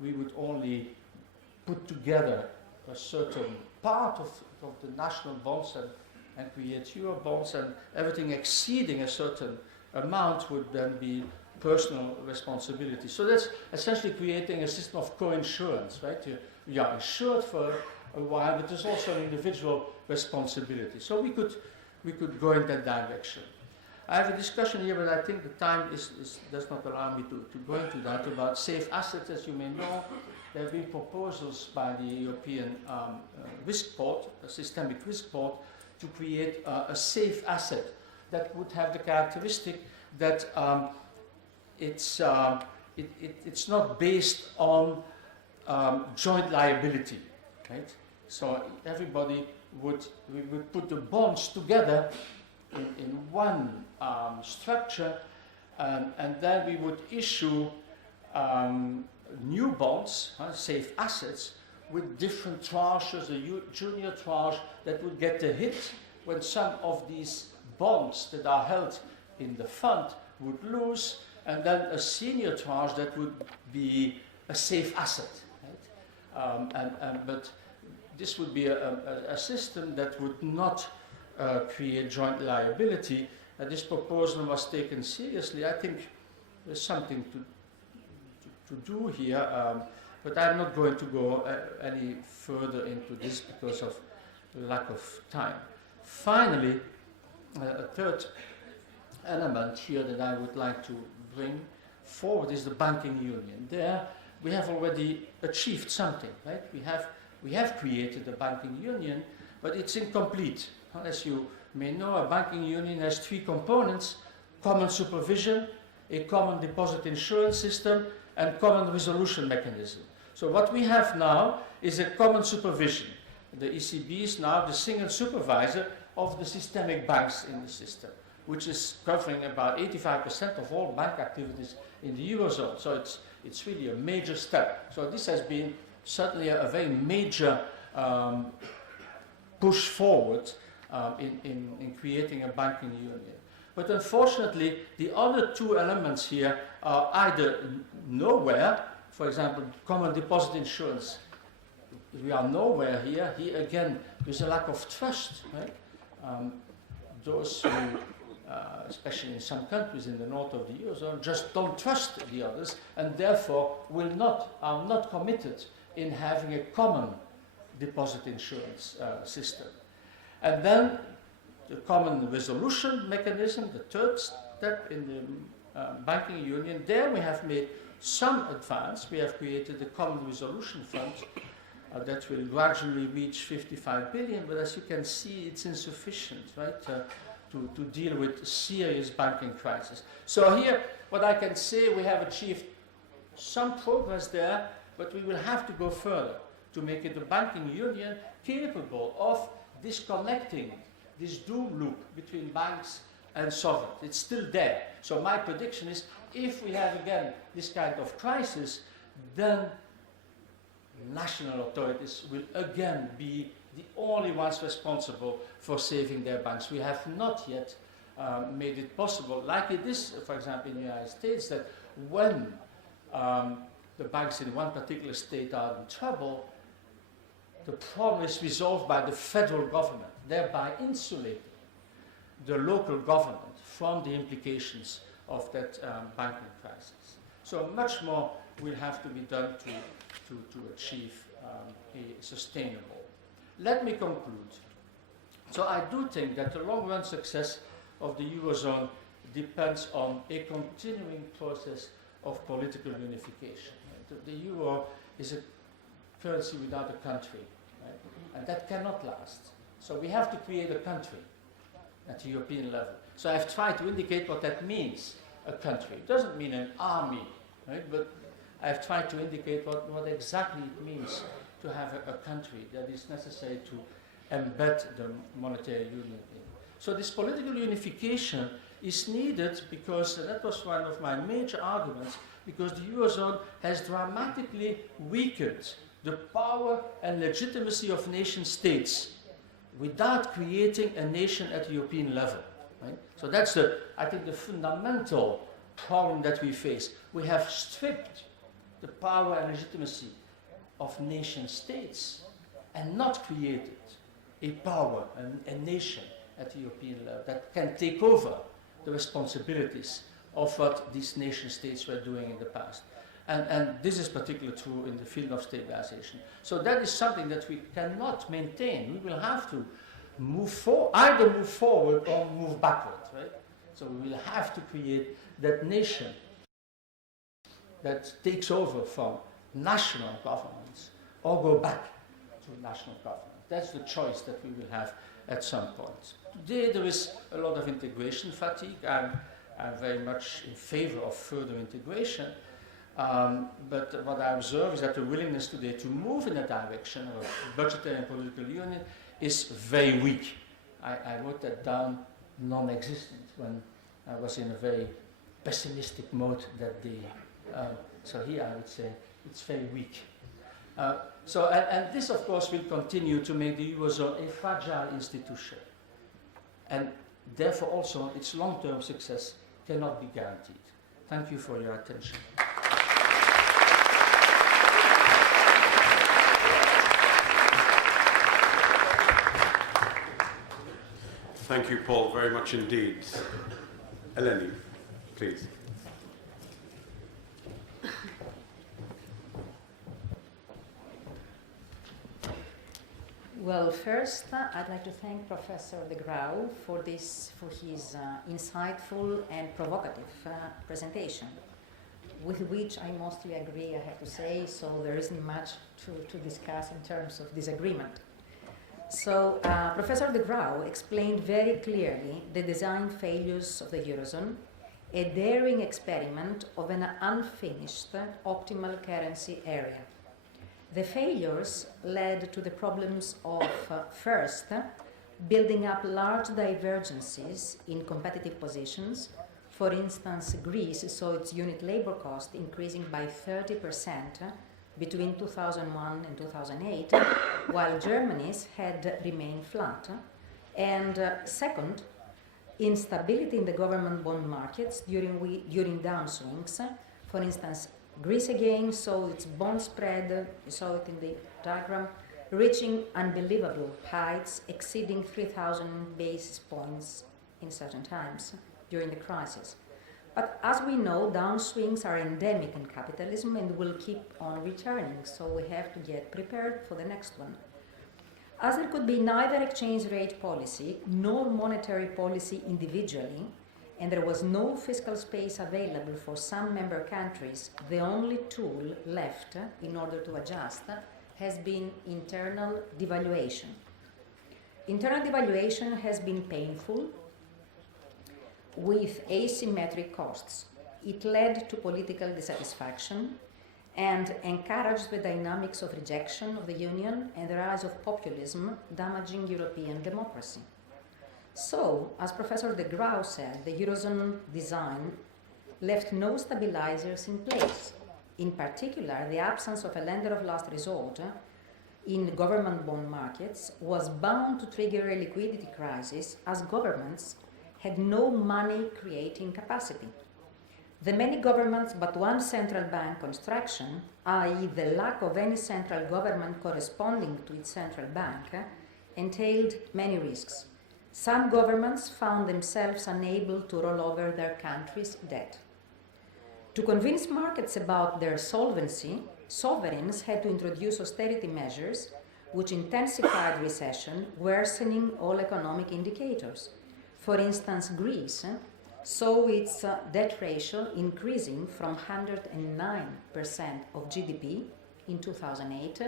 we would only put together a certain part of the national bonds and create euro bonds, and everything exceeding a certain amount would then be personal responsibility. So that's essentially creating a system of co-insurance, right? You are insured for a while, but there's also an individual responsibility. So we could go in that direction. I have a discussion here, but I think the time does not allow me to go into that, about safe assets. As you may know, there have been proposals by the European Risk Board, a systemic risk board, to create a safe asset that would have the characteristic that it's not based on joint liability, right? So everybody we would put the bonds together in one structure, and then we would issue new bonds, safe assets, with different tranches, a junior tranche that would get the hit when some of these bonds that are held in the fund would lose, and then a senior tranche that would be a safe asset, right? But this would be a system that would not create joint liability. This proposal was taken seriously. I think there's something to do here, but I'm not going to go any further into this because of lack of time. Finally, a third element here that I would like to bring forward is the banking union. There we have already achieved something, right? We have created a banking union but it's incomplete. As you may know, a banking union has three components: common supervision, a common deposit insurance system, and common resolution mechanism. So what we have now is a common supervision. The ECB is now the single supervisor of the systemic banks in the system, which is covering about 85% of all bank activities in the Eurozone. So it's really a major step. So this has been certainly a very major push forward in creating a banking union. But unfortunately, the other two elements here are either nowhere. For example, common deposit insurance. We are nowhere here. Here again, there's a lack of trust. Right? Those who, especially in some countries in the north of the Eurozone, just don't trust the others, and therefore are not committed in having a common deposit insurance system. And then the common resolution mechanism, the third step in the banking union. There we have made some advance. We have created a common resolution fund that will gradually reach 55 billion, but as you can see, it's insufficient, right, to deal with serious banking crisis. So here, what I can say, we have achieved some progress there, but we will have to go further to make it a banking union capable of disconnecting this doom loop between banks and sovereign. It's still there. So my prediction is, if we have again this kind of crisis, then national authorities will again be the only ones responsible for saving their banks. We have not yet made it possible, like it is, for example, in the United States, that when the banks in one particular state are in trouble, the problem is resolved by the federal government, thereby insulating the local government from the implications of that banking crisis. So much more will have to be done to achieve a sustainable. Let me conclude. So I do think that the long-run success of the Eurozone depends on a continuing process of political unification. The euro is a currency without a country, right? And that cannot last. So we have to create a country at the European level. So I've tried to indicate what that means, a country. It doesn't mean an army, right? But I've tried to indicate what exactly it means to have a country that is necessary to embed the monetary union in. So this political unification is needed because, that was one of my major arguments, because the Eurozone has dramatically weakened the power and legitimacy of nation states without creating a nation at the European level. Right? So that's, I think, the fundamental problem that we face. We have stripped the power and legitimacy of nation states and not created a power, a nation at the European level that can take over the responsibilities of what these nation states were doing in the past. And this is particularly true in the field of stabilization. So that is something that we cannot maintain. We will have to either move forward or move backward, right? So we will have to create that nation that takes over from national governments or go back to national government. That's the choice that we will have at some point. Today there is a lot of integration fatigue. I'm very much in favor of further integration. But what I observe is that the willingness today to move in that direction of budgetary and political union is very weak. I wrote that down, non-existent, when I was in a very pessimistic mode that day. So here I would say it's very weak. And this, of course, will continue to make the Eurozone a fragile institution. And therefore also its long-term success cannot be guaranteed. Thank you for your attention. Thank you, Paul, very much indeed. Helen, please. Well, first, I'd like to thank Professor De Grauwe for his insightful and provocative presentation, with which I mostly agree, I have to say, so there isn't much to discuss in terms of disagreement. So Professor De Grauwe explained very clearly the design failures of the Eurozone, a daring experiment of an unfinished optimal currency area. The failures led to the problems of, first, building up large divergences in competitive positions. For instance, Greece saw its unit labor cost increasing by 30% between 2001 and 2008, while Germany's had remained flat. And second, instability in the government bond markets during downswings. For instance, Greece again saw its bond spread, you saw it in the diagram, reaching unbelievable heights, exceeding 3,000 basis points in certain times during the crisis. But as we know, downswings are endemic in capitalism and will keep on returning, so we have to get prepared for the next one. As there could be neither exchange rate policy nor monetary policy individually, and there was no fiscal space available for some member countries, the only tool left in order to adjust has been internal devaluation. Internal devaluation has been painful with asymmetric costs. It led to political dissatisfaction and encouraged the dynamics of rejection of the Union and the rise of populism, damaging European democracy. So, as Professor De Grauwe said, the Eurozone design left no stabilizers in place. In particular, the absence of a lender of last resort in government bond markets was bound to trigger a liquidity crisis, as governments had no money creating capacity. The many governments but one central bank construction, i.e. the lack of any central government corresponding to its central bank, entailed many risks. Some governments found themselves unable to roll over their country's debt. To convince markets about their solvency, sovereigns had to introduce austerity measures which intensified recession, worsening all economic indicators. For instance, Greece saw its debt ratio increasing from 109% of GDP in 2008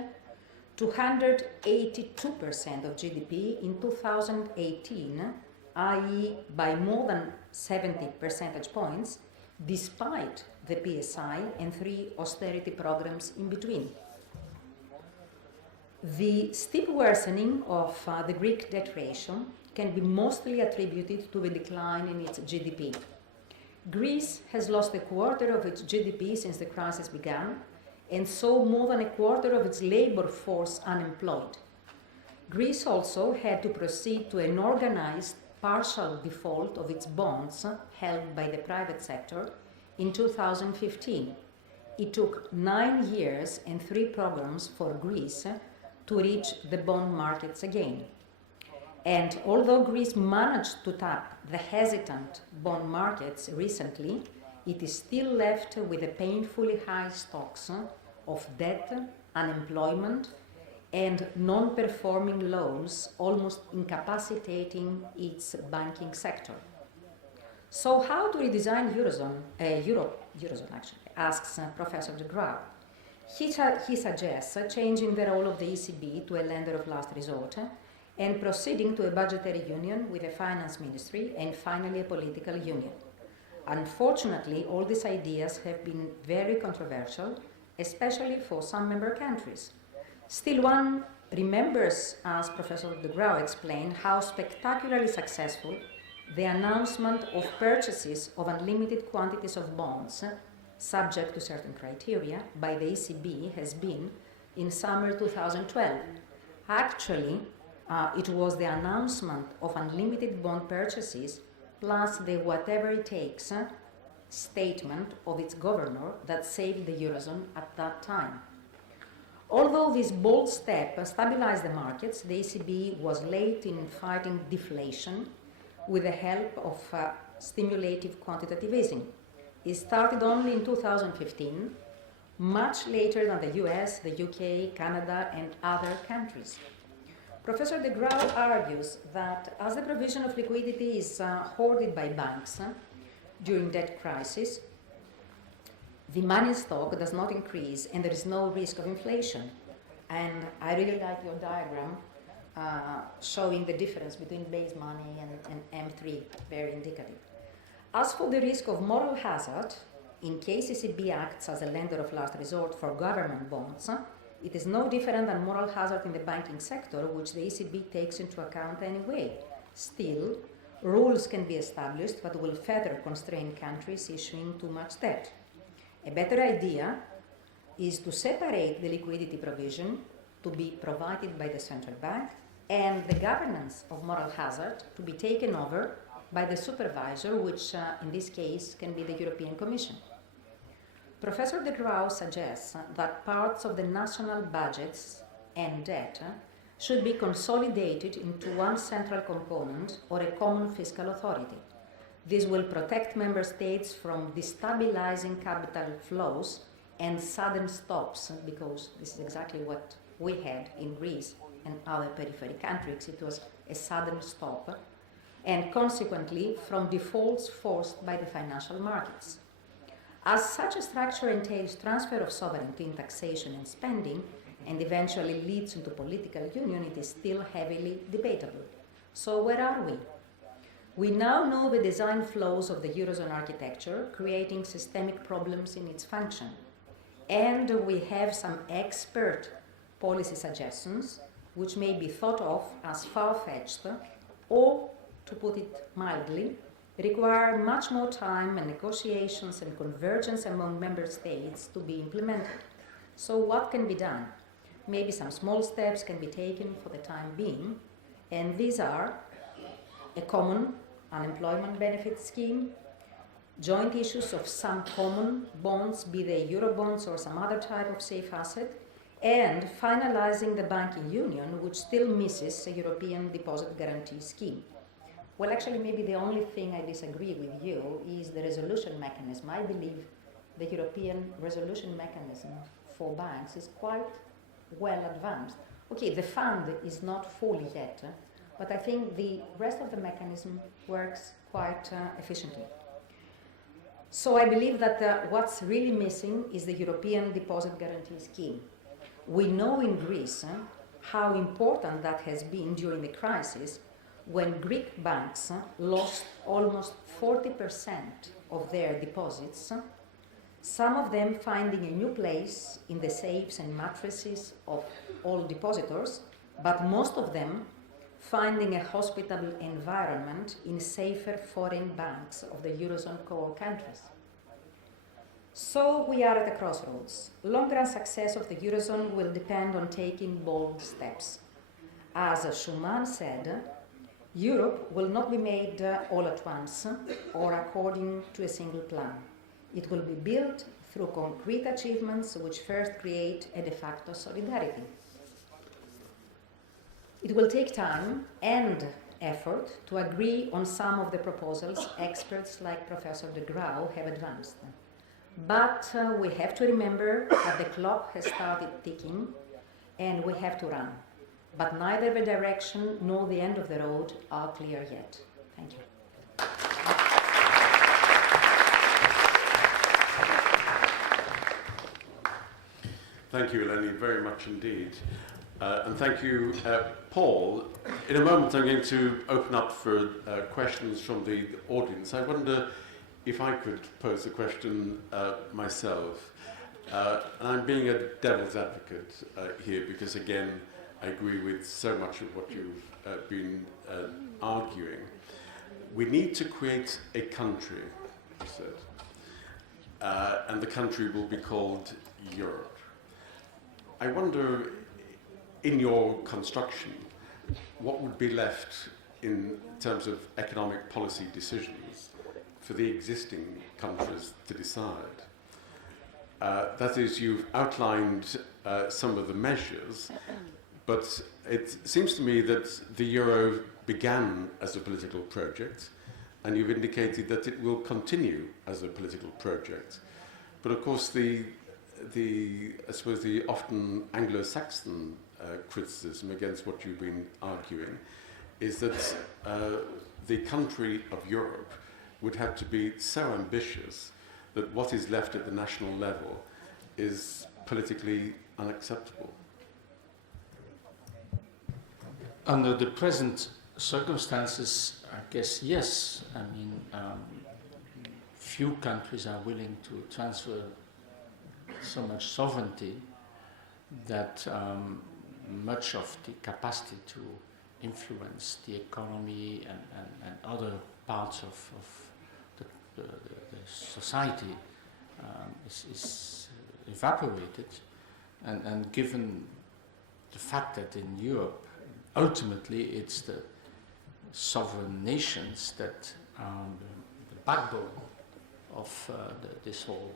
to 182% of GDP in 2018, i.e. by more than 70 percentage points, despite the PSI and 3 austerity programs in between. The steep worsening of the Greek debt ratio can be mostly attributed to the decline in its GDP. Greece has lost a quarter of its GDP since the crisis began, and saw more than a quarter of its labor force unemployed. Greece also had to proceed to an organized partial default of its bonds held by the private sector in 2015. It took 9 years and 3 programs for Greece to reach the bond markets again. And although Greece managed to tap the hesitant bond markets recently, it is still left with a painfully high stocks of debt, unemployment, and non-performing loans, almost incapacitating its banking sector. So how to redesign Eurozone actually, asks Professor De Grauwe. He suggests changing the role of the ECB to a lender of last resort and proceeding to a budgetary union with a finance ministry and finally a political union. Unfortunately, all these ideas have been very controversial, especially for some member countries. Still, one remembers, as Professor De Grauwe explained, how spectacularly successful the announcement of purchases of unlimited quantities of bonds, subject to certain criteria, by the ECB has been in summer 2012. Actually, it was the announcement of unlimited bond purchases plus the whatever it takes statement of its governor that saved the Eurozone at that time. Although this bold step stabilized the markets, the ECB was late in fighting deflation with the help of stimulative quantitative easing. It started only in 2015, much later than the US, the UK, Canada, and other countries. Professor De Grauwe argues that as the provision of liquidity is hoarded by banks during debt crisis, the money stock does not increase and there is no risk of inflation. And I really like your diagram showing the difference between base money and M3, very indicative. As for the risk of moral hazard, in case ECB acts as a lender of last resort for government bonds, it is no different than moral hazard in the banking sector, which the ECB takes into account anyway. Still, rules can be established that will further constrain countries issuing too much debt. A better idea is to separate the liquidity provision to be provided by the central bank and the governance of moral hazard to be taken over by the supervisor, which in this case can be the European Commission. Professor De Grauwe suggests that parts of the national budgets and debt should be consolidated into one central component or a common fiscal authority. This will protect member states from destabilizing capital flows and sudden stops, because this is exactly what we had in Greece and other periphery countries. It was a sudden stop, and consequently from defaults forced by the financial markets. As such a structure entails transfer of sovereignty in taxation and spending, and eventually leads into political union, it is still heavily debatable. So where are we? We now know the design flaws of the Eurozone architecture, creating systemic problems in its function. And we have some expert policy suggestions, which may be thought of as far-fetched, or, to put it mildly, require much more time and negotiations and convergence among member states to be implemented. So what can be done? Maybe some small steps can be taken for the time being, and these are a common unemployment benefit scheme, joint issues of some common bonds, be they Eurobonds or some other type of safe asset, and finalizing the banking union, which still misses a European deposit guarantee scheme. Well, actually, maybe the only thing I disagree with you is the resolution mechanism. I believe the European resolution mechanism for banks is quite well advanced. Okay, the fund is not full yet, but I think the rest of the mechanism works quite efficiently. So I believe that what's really missing is the European deposit guarantee scheme. We know in Greece how important that has been during the crisis, when Greek banks lost almost 40% of their deposits, some of them finding a new place in the safes and mattresses of all depositors, but most of them finding a hospitable environment in safer foreign banks of the Eurozone core countries. So we are at a crossroads. Long-run success of the Eurozone will depend on taking bold steps. As Schuman said, Europe will not be made all at once or according to a single plan. It will be built through concrete achievements which first create a de facto solidarity. It will take time and effort to agree on some of the proposals experts like Professor De Grauwe have advanced. But we have to remember that the clock has started ticking and we have to run. But neither the direction nor the end of the road are clear yet. Thank you. Thank you, Eleni, very much indeed. And thank you, Paul. In a moment, I'm going to open up for questions from the audience. I wonder if I could pose a question myself. And I'm being a devil's advocate here because, again, I agree with so much of what you've been arguing. We need to create a country, you said, and the country will be called Europe. I wonder, in your construction, what would be left in terms of economic policy decisions for the existing countries to decide? That is, you've outlined some of the measures, but it seems to me that the euro began as a political project, and you've indicated that it will continue as a political project. But of course, I suppose the often Anglo-Saxon criticism against what you've been arguing is that the country of Europe would have to be so ambitious that what is left at the national level is politically unacceptable. under the present circumstances, I guess yes. I mean, few countries are willing to transfer so much sovereignty that much of the capacity to influence the economy and other parts of the society is evaporated. And given the fact that in Europe, ultimately it's the sovereign nations that are the backbone of this whole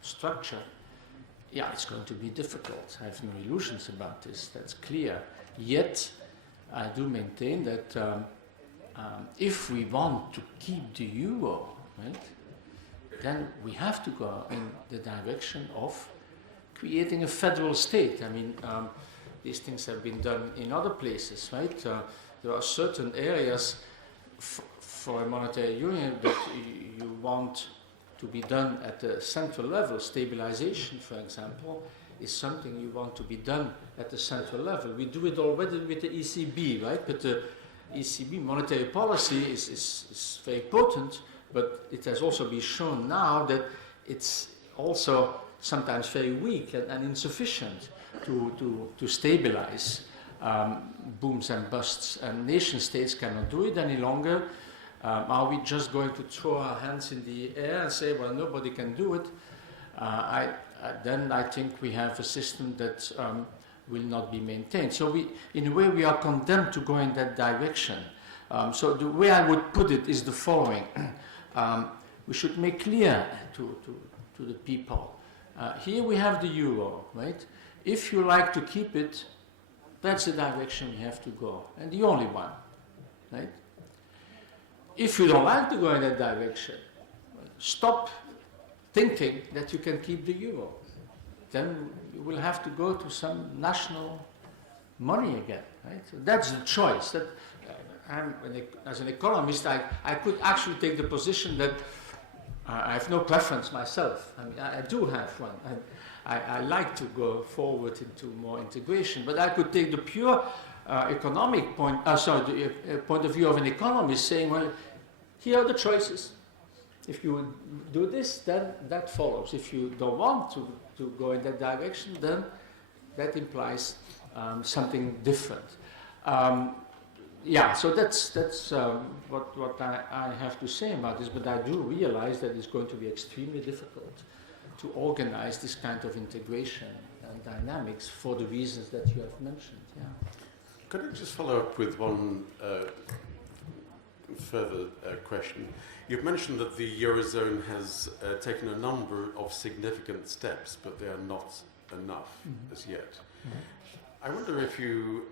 structure, yeah, it's going to be difficult. I have no illusions about this, that's clear. Yet, I do maintain that if we want to keep the euro, right, then we have to go in the direction of creating a federal state. I mean, these things have been done in other places, right? There are certain areas for a monetary union that you want to be done at the central level. Stabilization, for example, is something you want to be done at the central level. We do it already with the ECB, right? But the ECB monetary policy is very potent, but it has also been shown now that it's also sometimes very weak and insufficient to stabilize booms and busts. And nation states cannot do it any longer. Are we just going to throw our hands in the air and say, well, nobody can do it? Then I think we have a system that will not be maintained. So in a way, we are condemned to go in that direction. So the way I would put it is the following. We should make clear to the people, here we have the euro, right? If you like to keep it, that's the direction we have to go, and the only one, right? If you don't like to go in that direction, stop thinking that you can keep the euro. Then you will have to go to some national money again, right? So that's the choice. That as an economist, I could actually take the position that I have no preference myself. I mean, I do have one. I like to go forward into more integration, but I could take the pure economic point, the point of view of an economist, saying, well, here are the choices. If you do this, then that follows. If you don't want to go in that direction, then that implies something different. Yeah, so that's what I have to say about this, but I do realize that it's going to be extremely difficult to organize this kind of integration and dynamics for the reasons that you have mentioned. Yeah. Could I just follow up with one further question? You've mentioned that the Eurozone has taken a number of significant steps, but they are not enough as yet. I wonder if you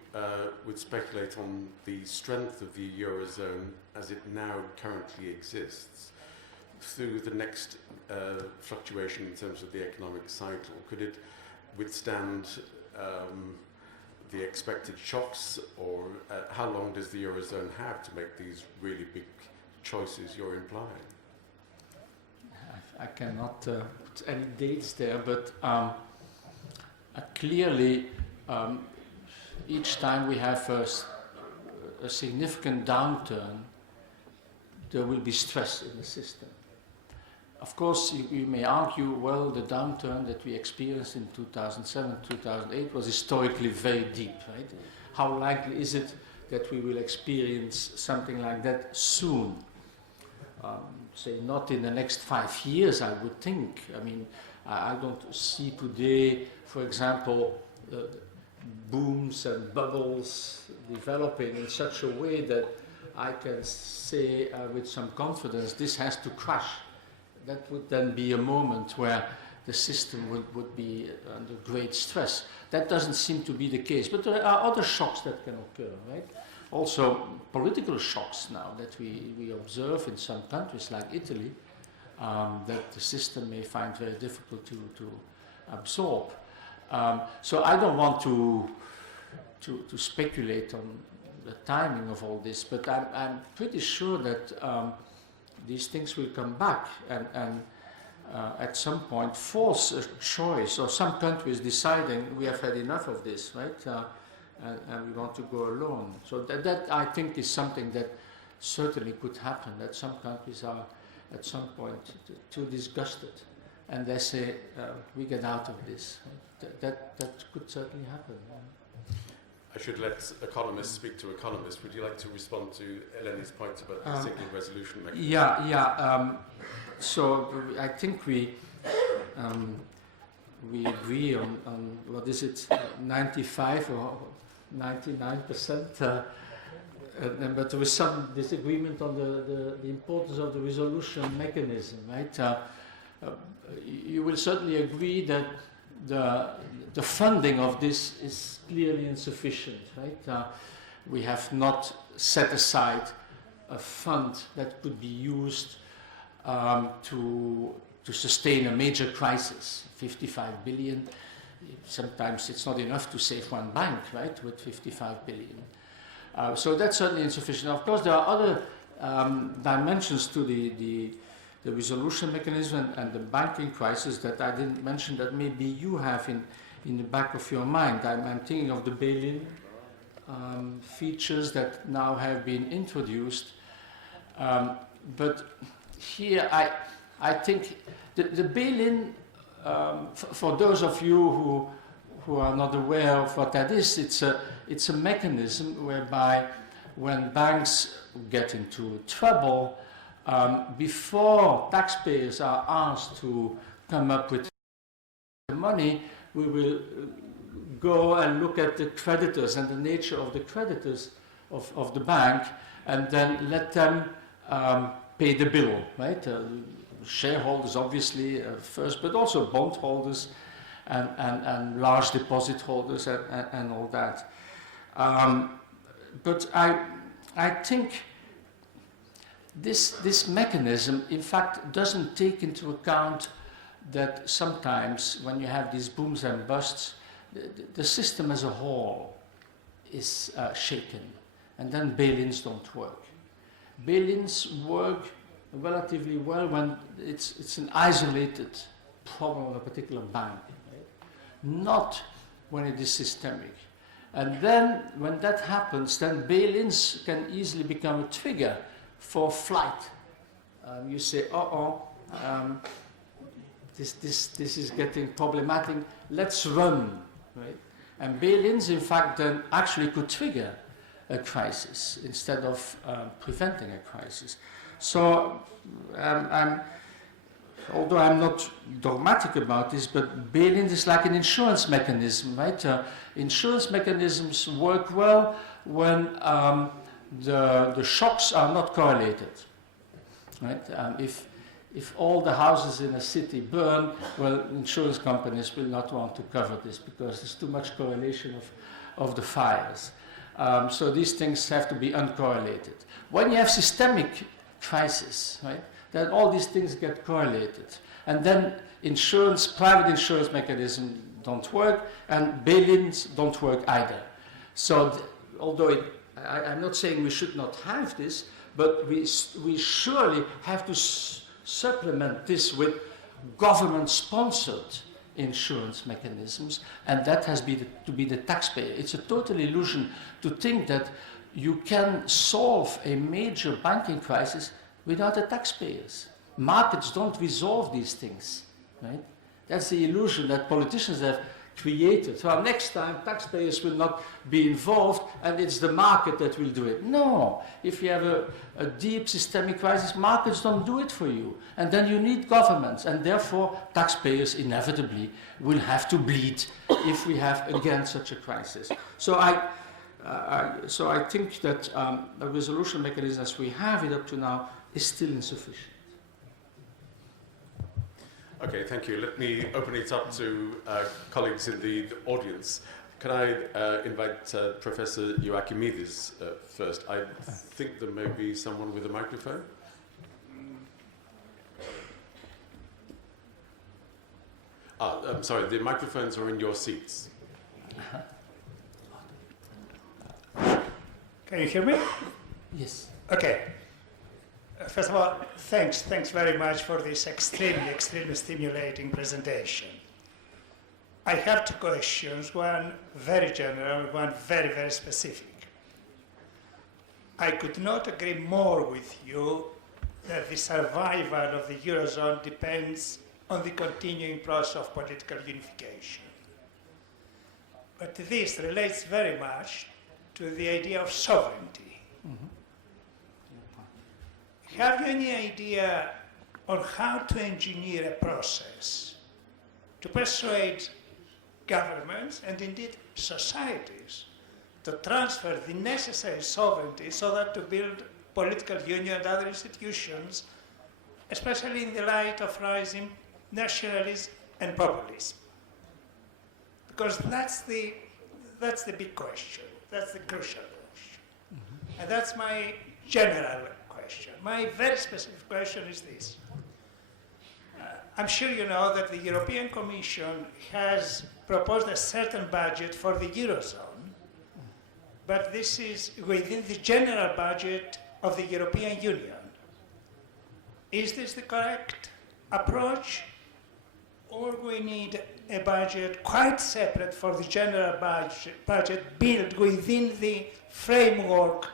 would speculate on the strength of the Eurozone as it now currently exists through the next fluctuation in terms of the economic cycle. Could it withstand the expected shocks, or how long does the Eurozone have to make these really big choices you're implying? I cannot put any dates there, but clearly each time we have a significant downturn, there will be stress in the system. Of course, you may argue, well, the downturn that we experienced in 2007, 2008 was historically very deep, right? How likely is it that we will experience something like that soon? Say, not in the next 5 years, I would think. I mean, I don't see today, for example, booms and bubbles developing in such a way that I can say with some confidence this has to crash. That would then be a moment where the system would be under great stress. That doesn't seem to be the case, but there are other shocks that can occur, right? Also, political shocks now that we observe in some countries like Italy, that the system may find very difficult to absorb. So I don't want to speculate on the timing of all this, but I'm pretty sure that these things will come back and at some point force a choice, or some countries deciding we have had enough of this, right? and we want to go alone. So that I think is something that certainly could happen, that some countries are at some point too disgusted and they say, we get out of this. That could certainly happen. I should let economists speak to economists. Would you like to respond to Helene's point about the single resolution mechanism? So I think we agree on what is it, 95 or 99%, but there was some disagreement on the importance of the resolution mechanism, right? You will certainly agree that the funding of this is clearly insufficient, right? We have not set aside a fund that could be used to sustain a major crisis. 55 billion, sometimes it's not enough to save one bank, right, with 55 billion. So that's certainly insufficient. Of course, there are other dimensions to the resolution mechanism and the banking crisis that I didn't mention that maybe you have in the back of your mind. I'm thinking of the bail-in features that now have been introduced. But here I think the bail-in, for those of you who are not aware of what that is, it's a mechanism whereby when banks get into trouble, before taxpayers are asked to come up with the money, we will go and look at the creditors and the nature of the creditors of the bank, and then let them pay the bill, right? Shareholders, obviously, first, but also bondholders and large deposit holders and all that. But I think this mechanism, in fact, doesn't take into account that sometimes when you have these booms and busts, the system as a whole is shaken, and then bail-ins don't work. Bail-ins work relatively well when it's an isolated problem of a particular bank, right? Not when it is systemic. And then when that happens, then bail-ins can easily become a trigger for flight. You say, this is getting problematic, let's run, right? And bail-ins, in fact, then actually could trigger a crisis instead of preventing a crisis. So, although I'm not dogmatic about this, but bail-in is like an insurance mechanism, right? Insurance mechanisms work well when the shocks are not correlated, right? If all the houses in a city burn, well, insurance companies will not want to cover this because there's too much correlation of the fires. So these things have to be uncorrelated. When you have systemic crisis, right, then all these things get correlated. And then private insurance mechanisms don't work, and bail-ins don't work either. So although I'm not saying we should not have this, but we surely have to supplement this with government-sponsored insurance mechanisms, and that has to be the taxpayer. It's a total illusion to think that you can solve a major banking crisis without the taxpayers. Markets don't resolve these things, right? That's the illusion that politicians have created. So next time taxpayers will not be involved and it's the market that will do it. No, if you have a deep systemic crisis, markets don't do it for you. And then you need governments, and therefore taxpayers inevitably will have to bleed if we have again such a crisis. So I think that a resolution mechanism as we have it up to now is still insufficient. Okay, thank you. Let me open it up to colleagues in the audience. Can I invite Professor Ioachimidis first? I think there may be someone with a microphone. I'm sorry, the microphones are in your seats. Can you hear me? Yes. Okay. First of all, thanks very much for this extremely stimulating presentation. I have two questions, one very general, one very, very specific. I could not agree more with you that the survival of the Eurozone depends on the continuing process of political unification. But this relates very much to the idea of sovereignty. Have you any idea on how to engineer a process to persuade governments and indeed societies to transfer the necessary sovereignty so that to build political union and other institutions, especially in the light of rising nationalism and populism? Because that's the big question, that's the crucial question. And that's my general question. My very specific question is this. I'm sure you know that the European Commission has proposed a certain budget for the Eurozone, but this is within the general budget of the European Union. Is this the correct approach, or we need a budget quite separate for the general budget built within the framework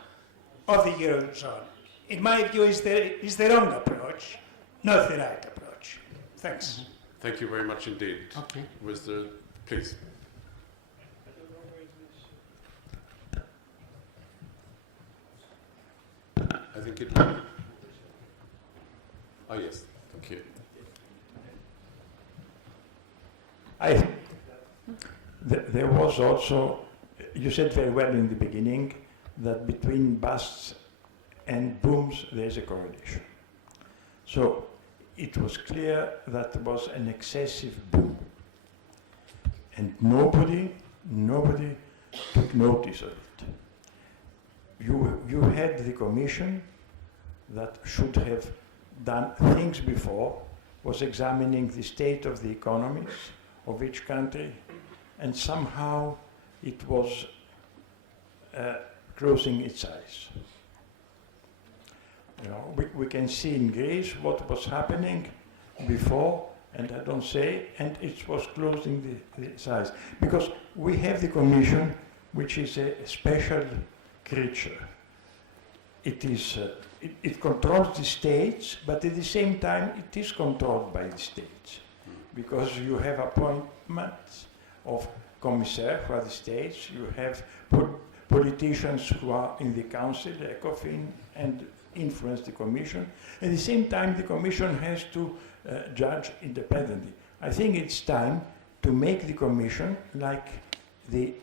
of the Eurozone? In my view, is the wrong approach, not the right approach. Thanks. Thank you very much indeed. Okay. Was there, please. I think it. Oh yes, thank you. There was also, you said very well in the beginning, that between busts and booms there is a correlation. So it was clear that there was an excessive boom. And nobody took notice of it. You had the Commission that should have done things before, was examining the state of the economies of each country, and somehow it was closing its eyes. You know, we can see in Greece what was happening before, and I don't say, and it was closing its eyes. Because we have the Commission, which is a special creature. It is, it controls the states, but at the same time it is controlled by the states. Because you have appointments of commissaires who are the states, you have politicians who are in the council, the ECOFIN, and influence the Commission. At the same time, the Commission has to judge independently. I think it's time to make the Commission, like the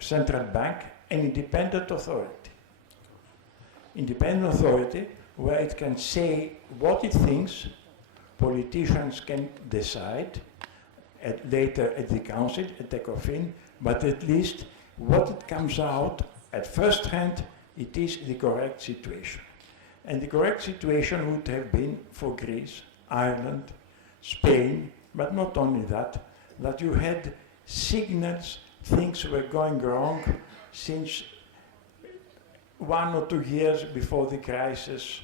central bank, an independent authority. Independent authority where it can say what it thinks, politicians can decide later at the council, at ECOFIN, but at least what it comes out at first hand, it is the correct situation. And the correct situation would have been for Greece, Ireland, Spain, but not only that, that you had signals things were going wrong since 1 or 2 years before the crisis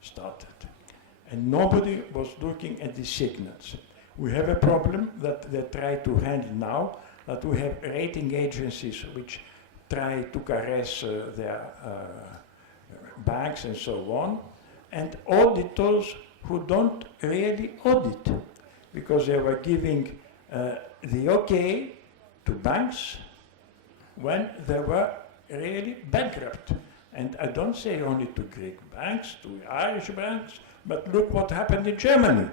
started. And nobody was looking at the signals. We have a problem that they try to handle now, that we have rating agencies which try to caress their banks and so on, and auditors who don't really audit, because they were giving the okay to banks when they were really bankrupt. And I don't say only to Greek banks, to Irish banks, but look what happened in Germany,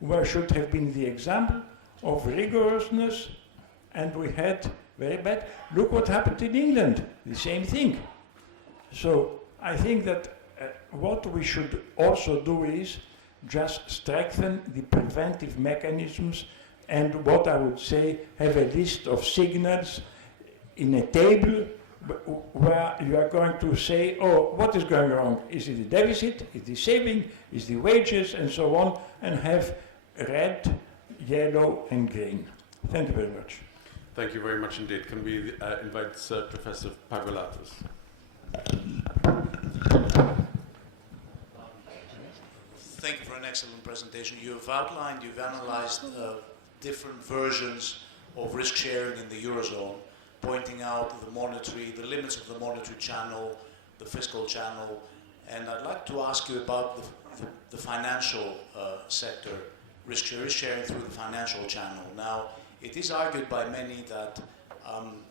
where should have been the example of rigorousness, and we had very bad. Look what happened in England, the same thing. So I think that what we should also do is just strengthen the preventive mechanisms, and what I would say, have a list of signals in a table where you are going to say, oh, what is going wrong? Is it the deficit? Is the saving? Is the wages? And so on, and have red, yellow, and green. Thank you very much. Thank you very much indeed. Can we invite Professor Pagolatos? Thank you for an excellent presentation. You've outlined, you've analyzed different versions of risk sharing in the Eurozone, pointing out the limits of the monetary channel, the fiscal channel, and I'd like to ask you about the financial sector, risk sharing through the financial channel. Now, it is argued by many that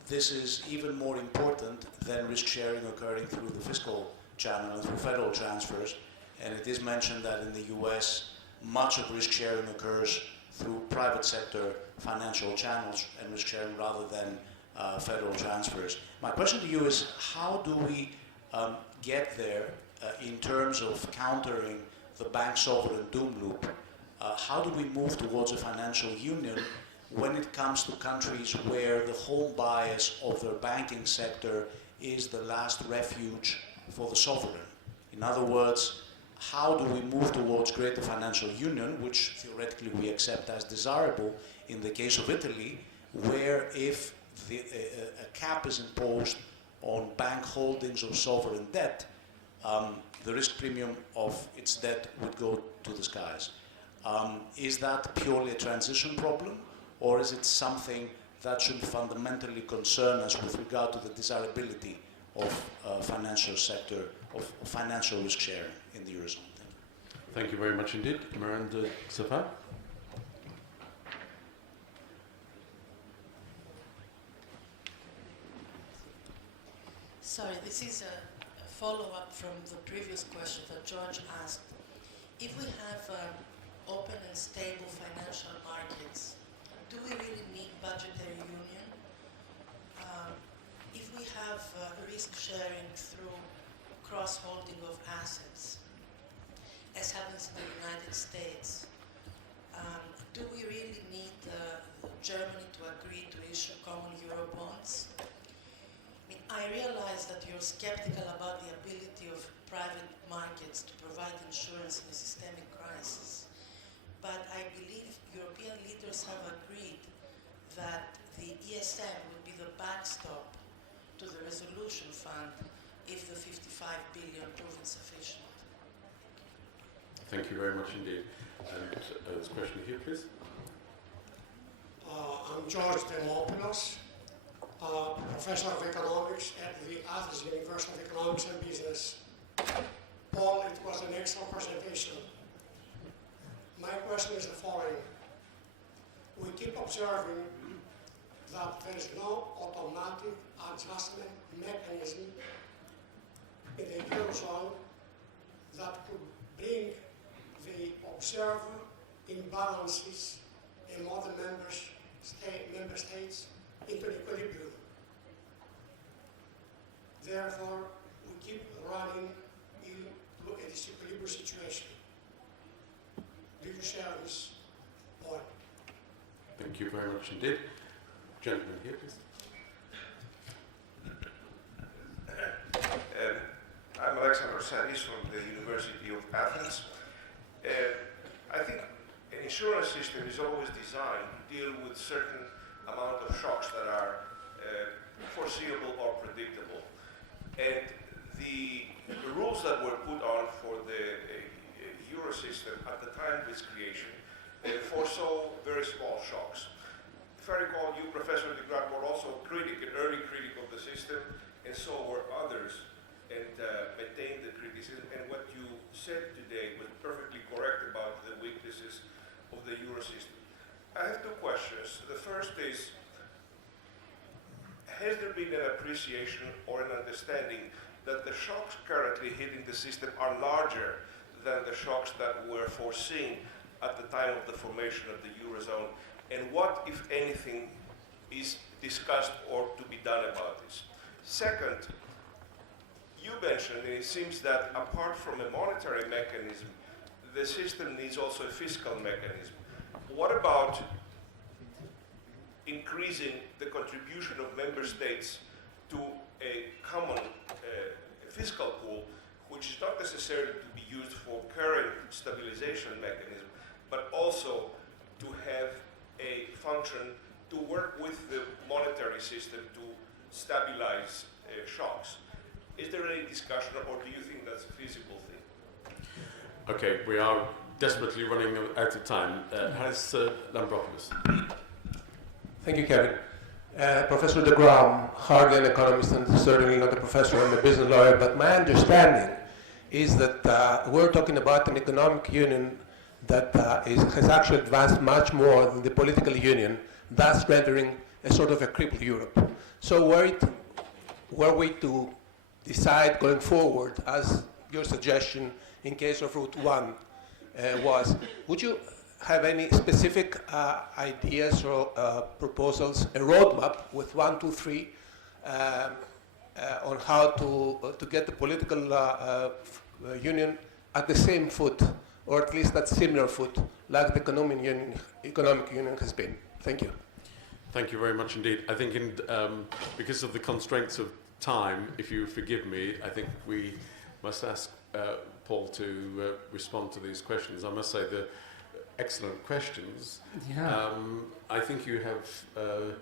this is even more important than risk sharing occurring through the fiscal channel and through federal transfers, and it is mentioned that in the US, much of risk sharing occurs through private sector financial channels and risk sharing rather than federal transfers. My question to you is, how do we get there in terms of countering the bank sovereign doom loop? How do we move towards a financial union when it comes to countries where the home bias of their banking sector is the last refuge for the sovereign? In other words, how do we move towards greater financial union, which theoretically we accept as desirable in the case of Italy, where if a cap is imposed on bank holdings of sovereign debt, the risk premium of its debt would go to the skies. Is that purely a transition problem, or is it something that should fundamentally concern us with regard to the desirability of financial sector, of financial risk sharing in the Eurozone? Thank you very much indeed. Miranda Safa. Sorry, this is a follow-up from the previous question that George asked. If we have open and stable financial markets, do we really need budgetary union? If we have risk sharing through cross-holding of assets, as happens in the United States, do we really need Germany to agree to issue common euro bonds? I realize that you're skeptical about the ability of private markets to provide insurance in a systemic crisis, but I believe European leaders have agreed that the ESM would be the backstop to the resolution fund if the 55 billion prove insufficient. Thank you very much indeed. And this question here, please. I'm George Demopoulos, Professor of Economics at the Athens University of Economics and Business. Paul, it was an excellent presentation. My question is the following. We keep observing that there is no automatic adjustment mechanism in the Eurozone that could bring the observed imbalances among the member states into an equilibrium. Therefore, we keep running into a disequilibrium situation. Do you share this point? Thank you very much indeed. Gentleman here, please. I'm Alexander Saris from the University of Athens. I think an insurance system is always designed to deal with certain amount of shocks that are foreseeable or predictable. And the rules that were put on for the Euro system at the time of its creation foresaw very small shocks. If I recall, you, Professor De Grauwe, were also an early critic of the system, and so were others, and maintained the criticism. And what you said today was perfectly correct about the weaknesses of the Euro system. I have two questions. The first is, has there been an appreciation or an understanding that the shocks currently hitting the system are larger than the shocks that were foreseen at the time of the formation of the Eurozone? And what, if anything, is discussed or to be done about this? Second, you mentioned, and it seems that apart from a monetary mechanism, the system needs also a fiscal mechanism. What about increasing the contribution of member states to a common fiscal pool, which is not necessarily to be used for current stabilization mechanism, but also to have a function to work with the monetary system to stabilize shocks? Is there any discussion, or do you think that's a feasible thing? Okay, we are desperately running out of time. Has Lambropoulos. Thank you, Kevin. Professor De Grauwe, hardly an economist and certainly not a professor, I'm a business lawyer, but my understanding is that we're talking about an economic union that has actually advanced much more than the political union, thus rendering a sort of a crippled Europe. So were we to decide going forward, as your suggestion in case of Route 1 was, would you have any specific ideas or proposals, a roadmap with 1, 2, 3, on how to get the political union at the same foot, or at least at similar foot, like the economic union has been? Thank you. Thank you very much indeed. I think because of the constraints of time, if you forgive me, I think we must ask Paul to respond to these questions. I must say they're excellent questions. Yeah. I think you have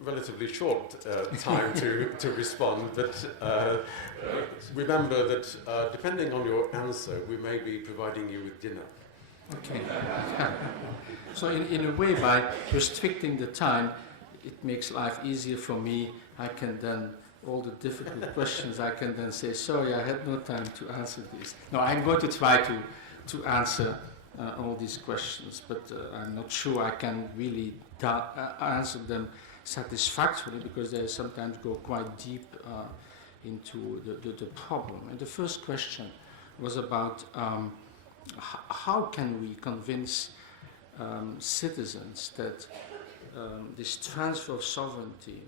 relatively short time to respond, but remember that depending on your answer, we may be providing you with dinner. Okay. So in a way, by restricting the time, it makes life easier for me. I can then, all the difficult questions, I can then say, sorry, I had no time to answer this. No, I'm going to try to answer all these questions, but I'm not sure I can really answer them satisfactorily, because they sometimes go quite deep into the problem. And the first question was about how can we convince citizens that this transfer of sovereignty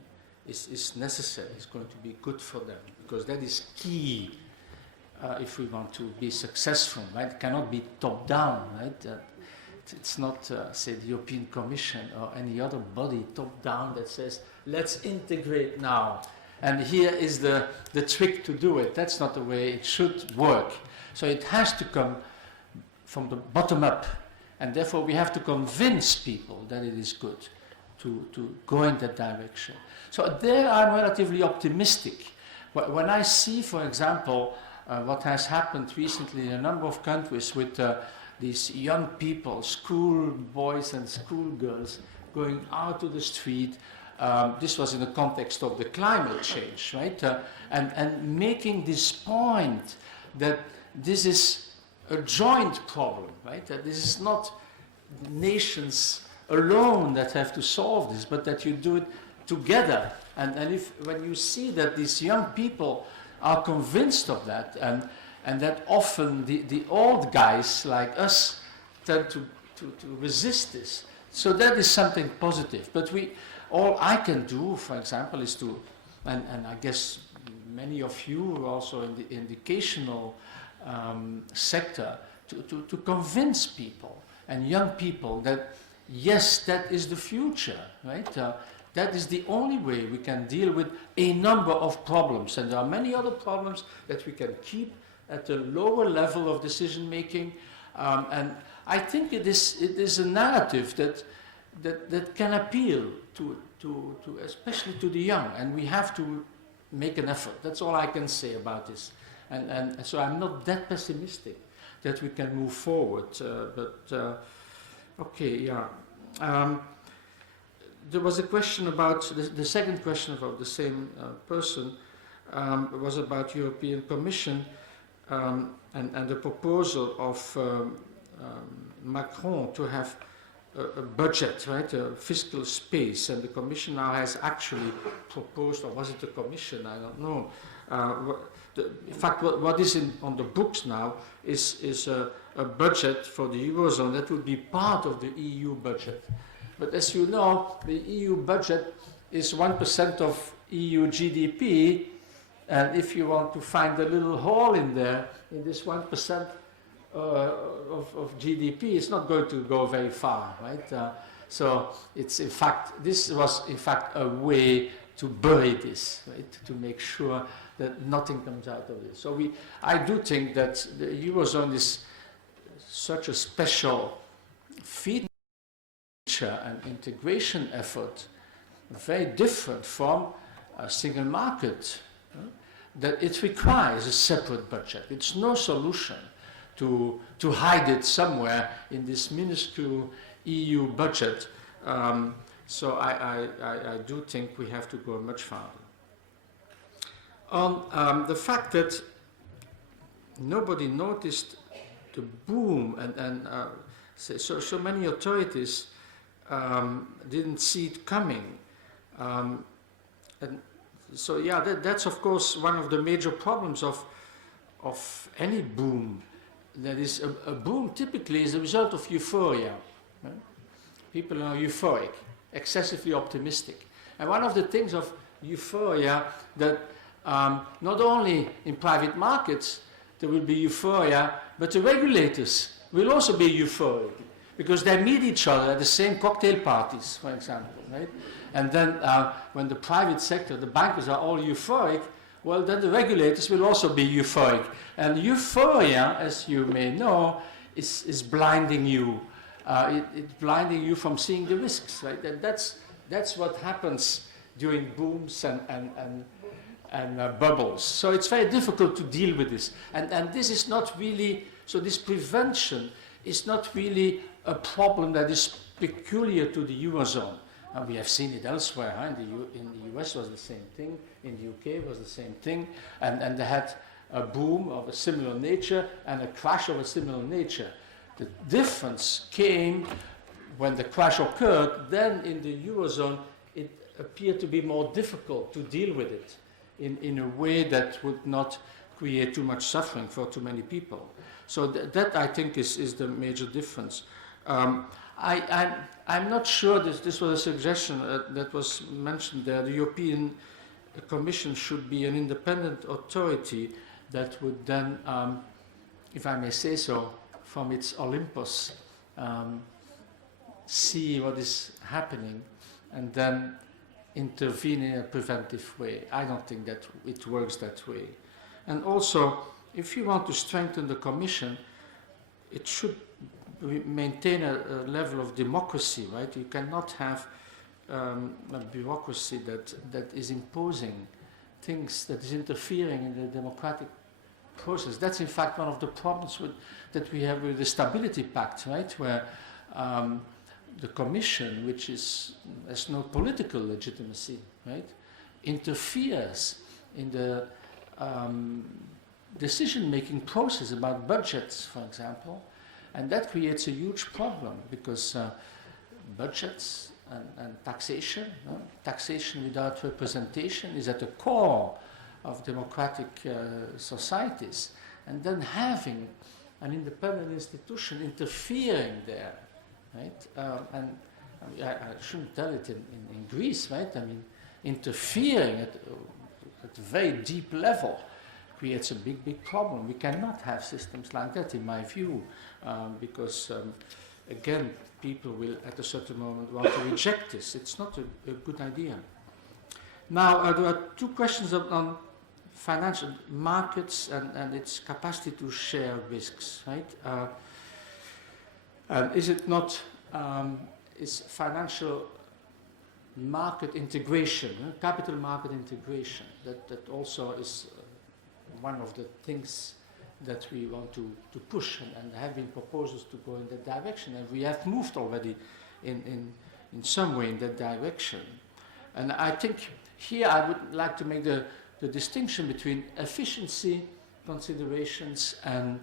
is necessary, is going to be good for them, because that is key if we want to be successful, right? It cannot be top-down, right? It's not, say, the European Commission or any other body top-down that says, let's integrate now, and here is the trick to do it. That's not the way it should work. So it has to come from the bottom up, and therefore we have to convince people that it is good to go in that direction. So there I'm relatively optimistic. When I see, for example, what has happened recently in a number of countries with these young people, school boys and school girls, going out to the street. This was in the context of the climate change, right? And making this point that this is a joint problem, right? That this is not nations alone that have to solve this, but that you do it together. And when you see that these young people are convinced of that, and that often the old guys like us tend to resist this. So that is something positive. But all I can do, for example, is to, and I guess many of you are also in the educational sector, to convince people and young people that yes, that is the future, right? That is the only way we can deal with a number of problems. And there are many other problems that we can keep at a lower level of decision making. And I think it is a narrative that can appeal to especially to the young. And we have to make an effort. That's all I can say about this. And so I'm not that pessimistic that we can move forward. Okay, yeah. There was a question about, the second question about the same person was about European Commission and the proposal of Macron to have a budget, right, a fiscal space, and the Commission now has actually proposed, or was it the Commission, I don't know. In fact, what is on the books now is a budget for the Eurozone that would be part of the EU budget. But as you know, the EU budget is 1% of EU GDP, and if you want to find a little hole in there, in this 1% of GDP, it's not going to go very far, right? So it's in fact, this was in fact a way to bury this, right? To make sure that nothing comes out of this. So I do think that the Eurozone is such a special feature and integration effort, very different from a single market, that it requires a separate budget. It's no solution to hide it somewhere in this minuscule EU budget. So I do think we have to go much farther. On the fact that nobody noticed the boom, and so many authorities didn't see it coming. And so yeah, that's of course one of the major problems of any boom. That is, a boom typically is a result of euphoria. Right? People are euphoric, excessively optimistic. And one of the things of euphoria that not only in private markets there will be euphoria, but the regulators will also be euphoric because they meet each other at the same cocktail parties, for example, right? And then when the private sector, the bankers are all euphoric, well, then the regulators will also be euphoric. And euphoria, as you may know, is blinding you. It's blinding you from seeing the risks, right? And that's what happens during booms and bubbles. So it's very difficult to deal with this. And this is not really, so this prevention is not really a problem that is peculiar to the Eurozone. And we have seen it elsewhere. Huh? In the US was the same thing. In the UK was the same thing. And they had a boom of a similar nature and a crash of a similar nature. The difference came when the crash occurred. Then in the Eurozone, it appeared to be more difficult to deal with it in a way that would not create too much suffering for too many people. So that I think is the major difference. I'm not sure this was a suggestion that was mentioned there. The European Commission should be an independent authority that would then, if I may say so, from its Olympus, see what is happening and then intervene in a preventive way. I don't think that it works that way. And also, if you want to strengthen the Commission, it should maintain a level of democracy, right? You cannot have a bureaucracy that is imposing things, that is interfering in the democratic process. That's in fact one of the problems that we have with the Stability Pact, right? Where the Commission, which has no political legitimacy, right, interferes in the decision-making process about budgets, for example, and that creates a huge problem because budgets and taxation, taxation without representation is at the core of democratic societies, and then having an independent institution interfering there, right? And I shouldn't tell it in Greece, right? I mean, interfering at a very deep level creates a big problem. We cannot have systems like that, in my view, because, again, people will, at a certain moment, want to reject this. It's not a good idea. Now, there are two questions on financial markets and its capacity to share risks, right? And is it not, is financial market integration, capital market integration, that also is one of the things that we want to push, and have been proposals to go in that direction, and we have moved already in some way in that direction. And I think here I would like to make the distinction between efficiency considerations and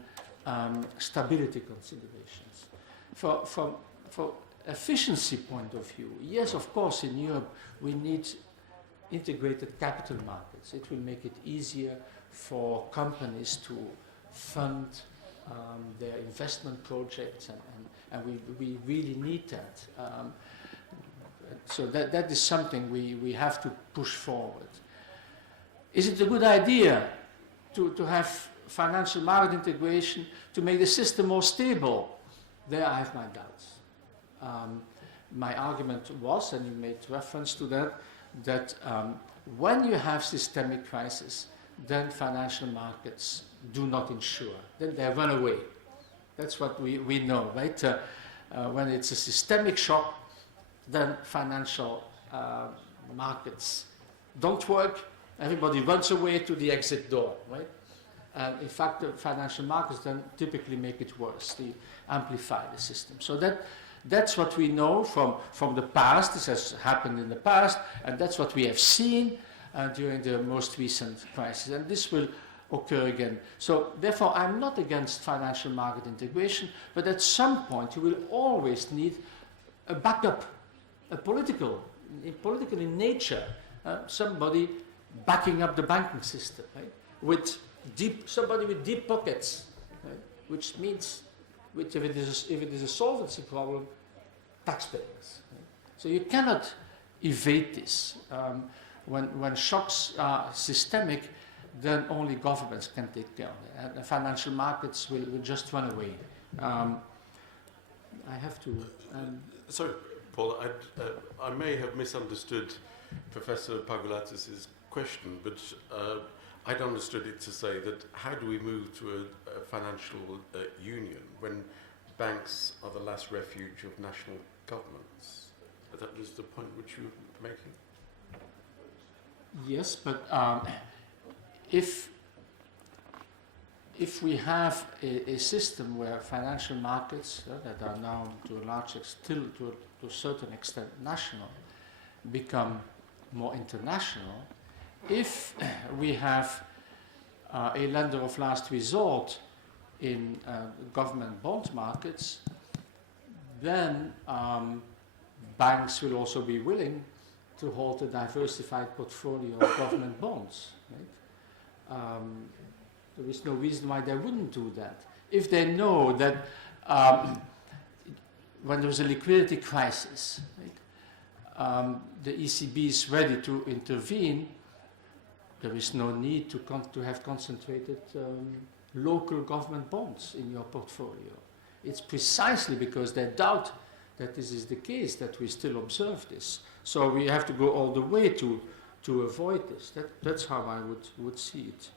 stability considerations. For efficiency point of view, yes, of course, in Europe we need integrated capital markets. It will make it easier for companies to fund their investment projects, and we really need that. So that is something we have to push forward. Is it a good idea to have financial market integration to make the system more stable? There I have my doubts. My argument was, and you made reference to that when you have systemic crisis, then financial markets do not insure. Then they run away. That's what we know, right? When it's a systemic shock, then financial markets don't work. Everybody runs away to the exit door, right? And in fact, the financial markets then typically make it worse. They amplify the system. So that's what we know from the past. This has happened in the past, and that's what we have seen during the most recent crisis. And this will occur again. So therefore, I'm not against financial market integration, but at some point you will always need a backup, a political in nature, somebody backing up the banking system, right? With somebody with deep pockets, right? Which means, if it is a solvency problem, taxpayers. Right? So you cannot evade this. When shocks are systemic, then only governments can take care of it. And the financial markets will just run away. I have to... Sorry, Paul, I may have misunderstood Professor Pagulatis' question, but I'd understood it to say that how do we move to a financial union when banks are the last refuge of national governments? That was the point which you were making? Yes, but if we have a system where financial markets that are now to a large extent, still to a certain extent national, become more international, if we have a lender of last resort in government bond markets, then banks will also be willing to hold a diversified portfolio of government bonds. Right? There is no reason why they wouldn't do that. If they know that when there's a liquidity crisis, right, the ECB is ready to intervene, there is no need to have concentrated local government bonds in your portfolio. It's precisely because they doubt that this is the case that we still observe this. So we have to go all the way to avoid this. That's how I would see it.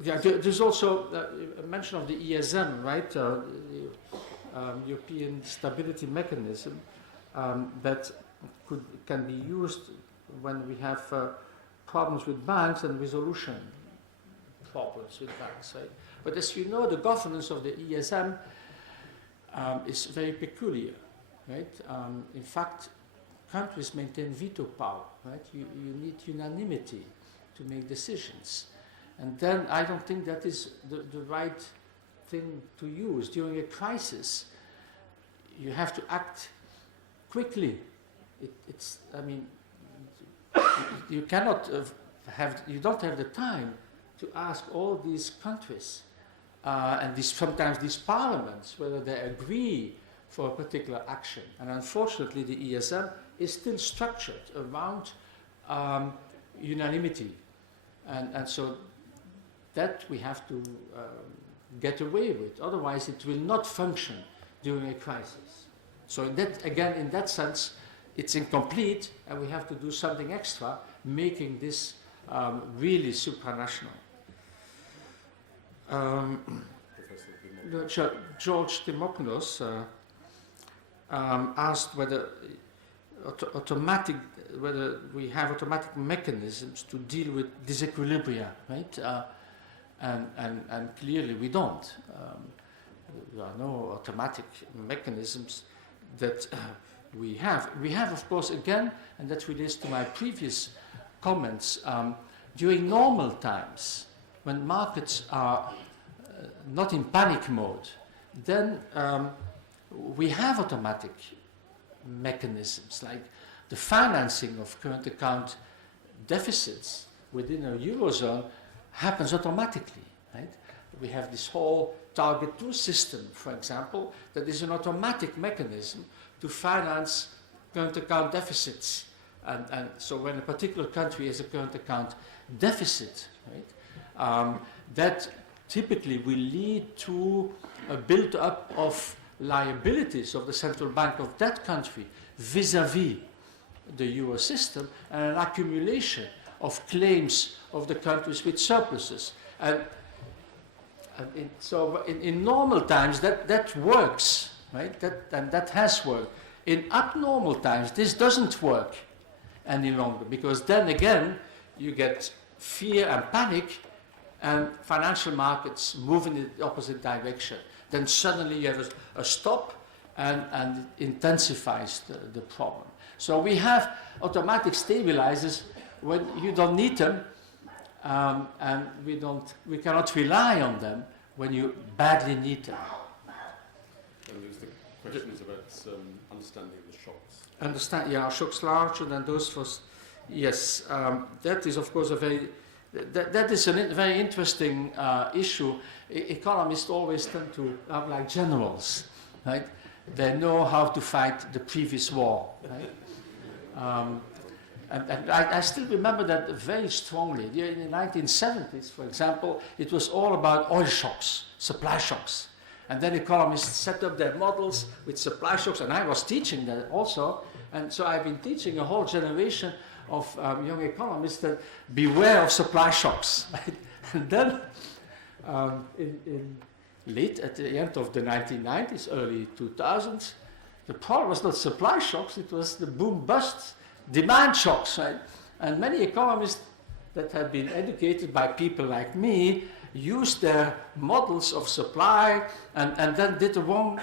There's also a mention of the ESM, right? The European Stability Mechanism that can be used when we have problems with banks and resolution problems with banks, right? But as you know, the governance of the ESM is very peculiar, right? In fact, countries maintain veto power, right? You need unanimity to make decisions. And then I don't think that is the right thing to use. During a crisis, you have to act quickly. You cannot you don't have the time to ask all these countries and sometimes these parliaments whether they agree for a particular action. And unfortunately, the ESM is still structured around unanimity. And so that we have to get away with. Otherwise, it will not function during a crisis. So in that sense, it's incomplete, and we have to do something extra, making this really supranational. George Demoknos asked whether we have automatic mechanisms to deal with disequilibria, right? And clearly we don't. There are no automatic mechanisms that we have. We have, of course, again, and that relates to my previous comments, during normal times, when markets are not in panic mode, then we have automatic mechanisms, like the financing of current account deficits within a Eurozone happens automatically, right? We have this whole Target 2 system, for example, that is an automatic mechanism to finance current account deficits. And so when a particular country has a current account deficit, right, that typically will lead to a build-up of liabilities of the central bank of that country vis-à-vis the euro system, and an accumulation of claims of the countries with surpluses. So in normal times that works, right? That has worked. In abnormal times, this doesn't work any longer, because then again you get fear and panic, and financial markets move in the opposite direction. Then suddenly you have a stop, and it intensifies the problem. So we have automatic stabilizers when you don't need them, and we cannot rely on them when you badly need them. And there's the questions about understanding the shocks. Yeah, shocks larger than those for. Yes, that is of course a very. That is a very interesting issue. Economists always tend to have like generals, right? They know how to fight the previous war, right? And I still remember that very strongly. In the 1970s, for example, it was all about oil shocks, supply shocks. And then economists set up their models with supply shocks, and I was teaching that also. And so I've been teaching a whole generation of young economists that beware of supply shocks. Right? And then late at the end of the 1990s, early 2000s, the problem was not supply shocks, it was the boom-bust demand shocks. Right? And many economists that had been educated by people like me used their models of supply and then did the wrong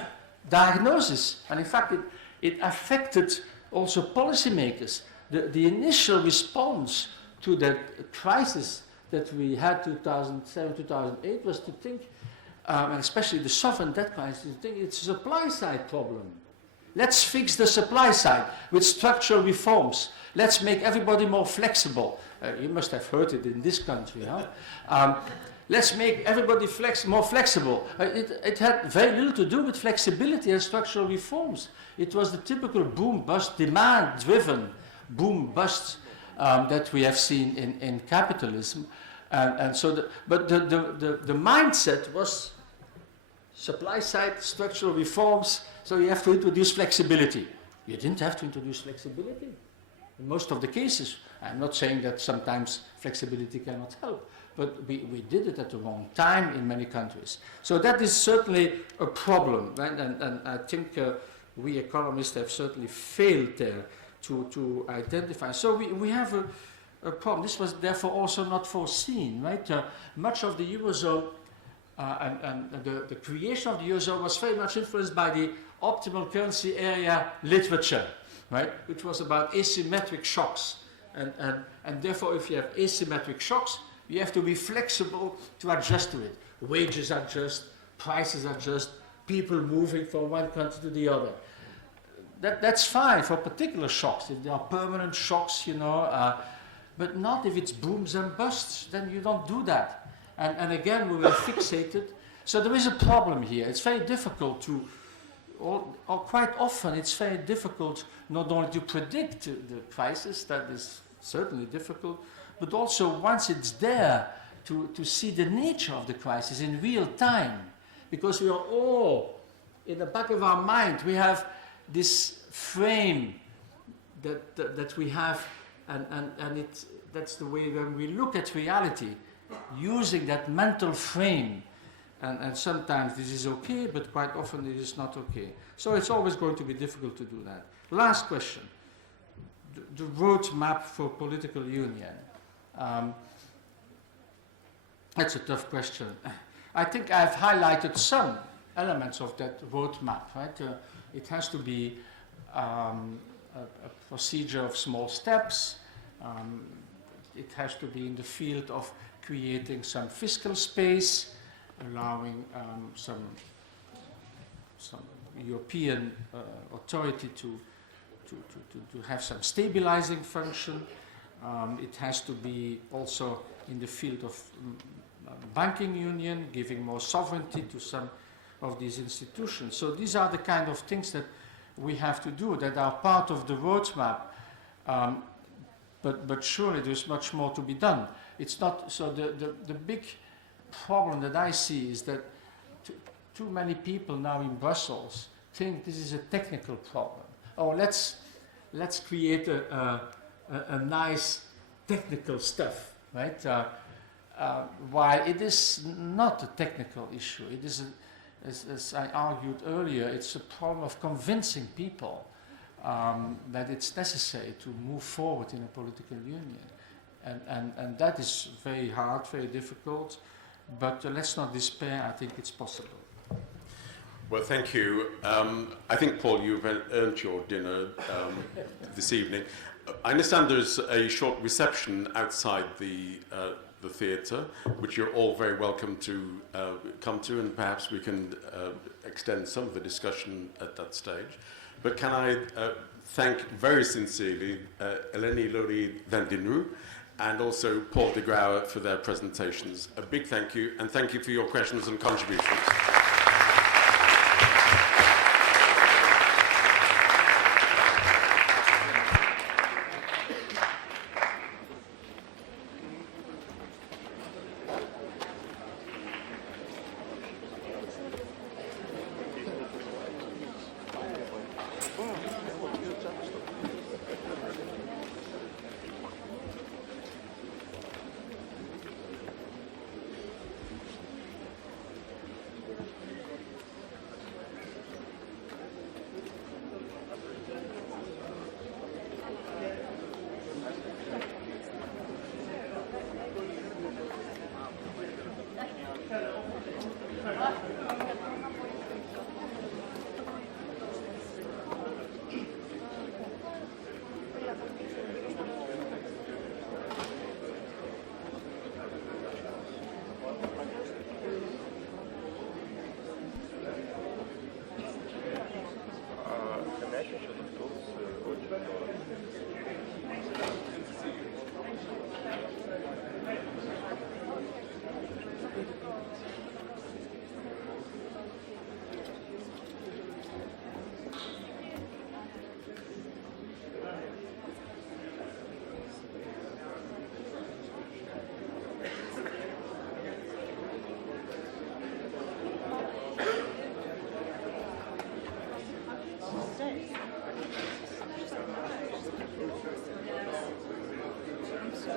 diagnosis. And in fact, it affected also policymakers. The initial response to the crisis that we had 2007, 2008 was to think, and especially the sovereign debt crisis, to think it's a supply side problem. Let's fix the supply side with structural reforms. Let's make everybody more flexible. You must have heard it in this country, huh? Let's make everybody more flexible. It had very little to do with flexibility and structural reforms. It was the typical boom-bust, demand-driven boom-bust that we have seen in capitalism. And so, but the mindset was supply-side structural reforms, so you have to introduce flexibility. You didn't have to introduce flexibility in most of the cases. I'm not saying that sometimes flexibility cannot help, but we did it at the wrong time in many countries. So that is certainly a problem, right? And I think we economists have certainly failed there to identify. So we have a problem. This was therefore also not foreseen, right? Much of the Eurozone and the creation of the Eurozone was very much influenced by the optimal currency area literature, right? Which was about asymmetric shocks. And therefore, if you have asymmetric shocks, you have to be flexible to adjust to it. Wages adjust, prices adjust, people moving from one country to the other. That's fine for particular shocks, if they are permanent shocks, you know, but not if it's booms and busts, then you don't do that. And again, we were fixated. So there is a problem here. It's very difficult to, or quite often, it's very difficult not only to predict the crisis, that is certainly difficult, but also once it's there, to see the nature of the crisis in real time. Because we are all, in the back of our mind, we have this frame that we have, and that's the way when we look at reality, using that mental frame. And sometimes this is okay, but quite often it is not okay. So it's always going to be difficult to do that. Last question. The roadmap for political union. That's a tough question. I think I've highlighted some elements of that roadmap, right? It has to be a procedure of small steps. It has to be in the field of creating some fiscal space, allowing some European authority to have some stabilizing function. It has to be also in the field of banking union, giving more sovereignty to some of these institutions. So these are the kind of things that we have to do, that are part of the roadmap. But surely there's much more to be done. It's not, so the big problem that I see is that too many people now in Brussels think this is a technical problem. Oh, let's create a nice technical stuff, right? While it is not a technical issue, it is, as I argued earlier, it's a problem of convincing people that it's necessary to move forward in a political union. And that is very hard, very difficult, but let's not despair. I think it's possible. Well, thank you. I think, Paul, you've earned your dinner this evening. I understand there's a short reception outside the theatre, which you're all very welcome to come to, and perhaps we can extend some of the discussion at that stage. But can I thank very sincerely Eleni Louri-Dendrinou and also Paul De Grauwe for their presentations. A big thank you, and thank you for your questions and contributions.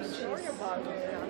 Sorry about it.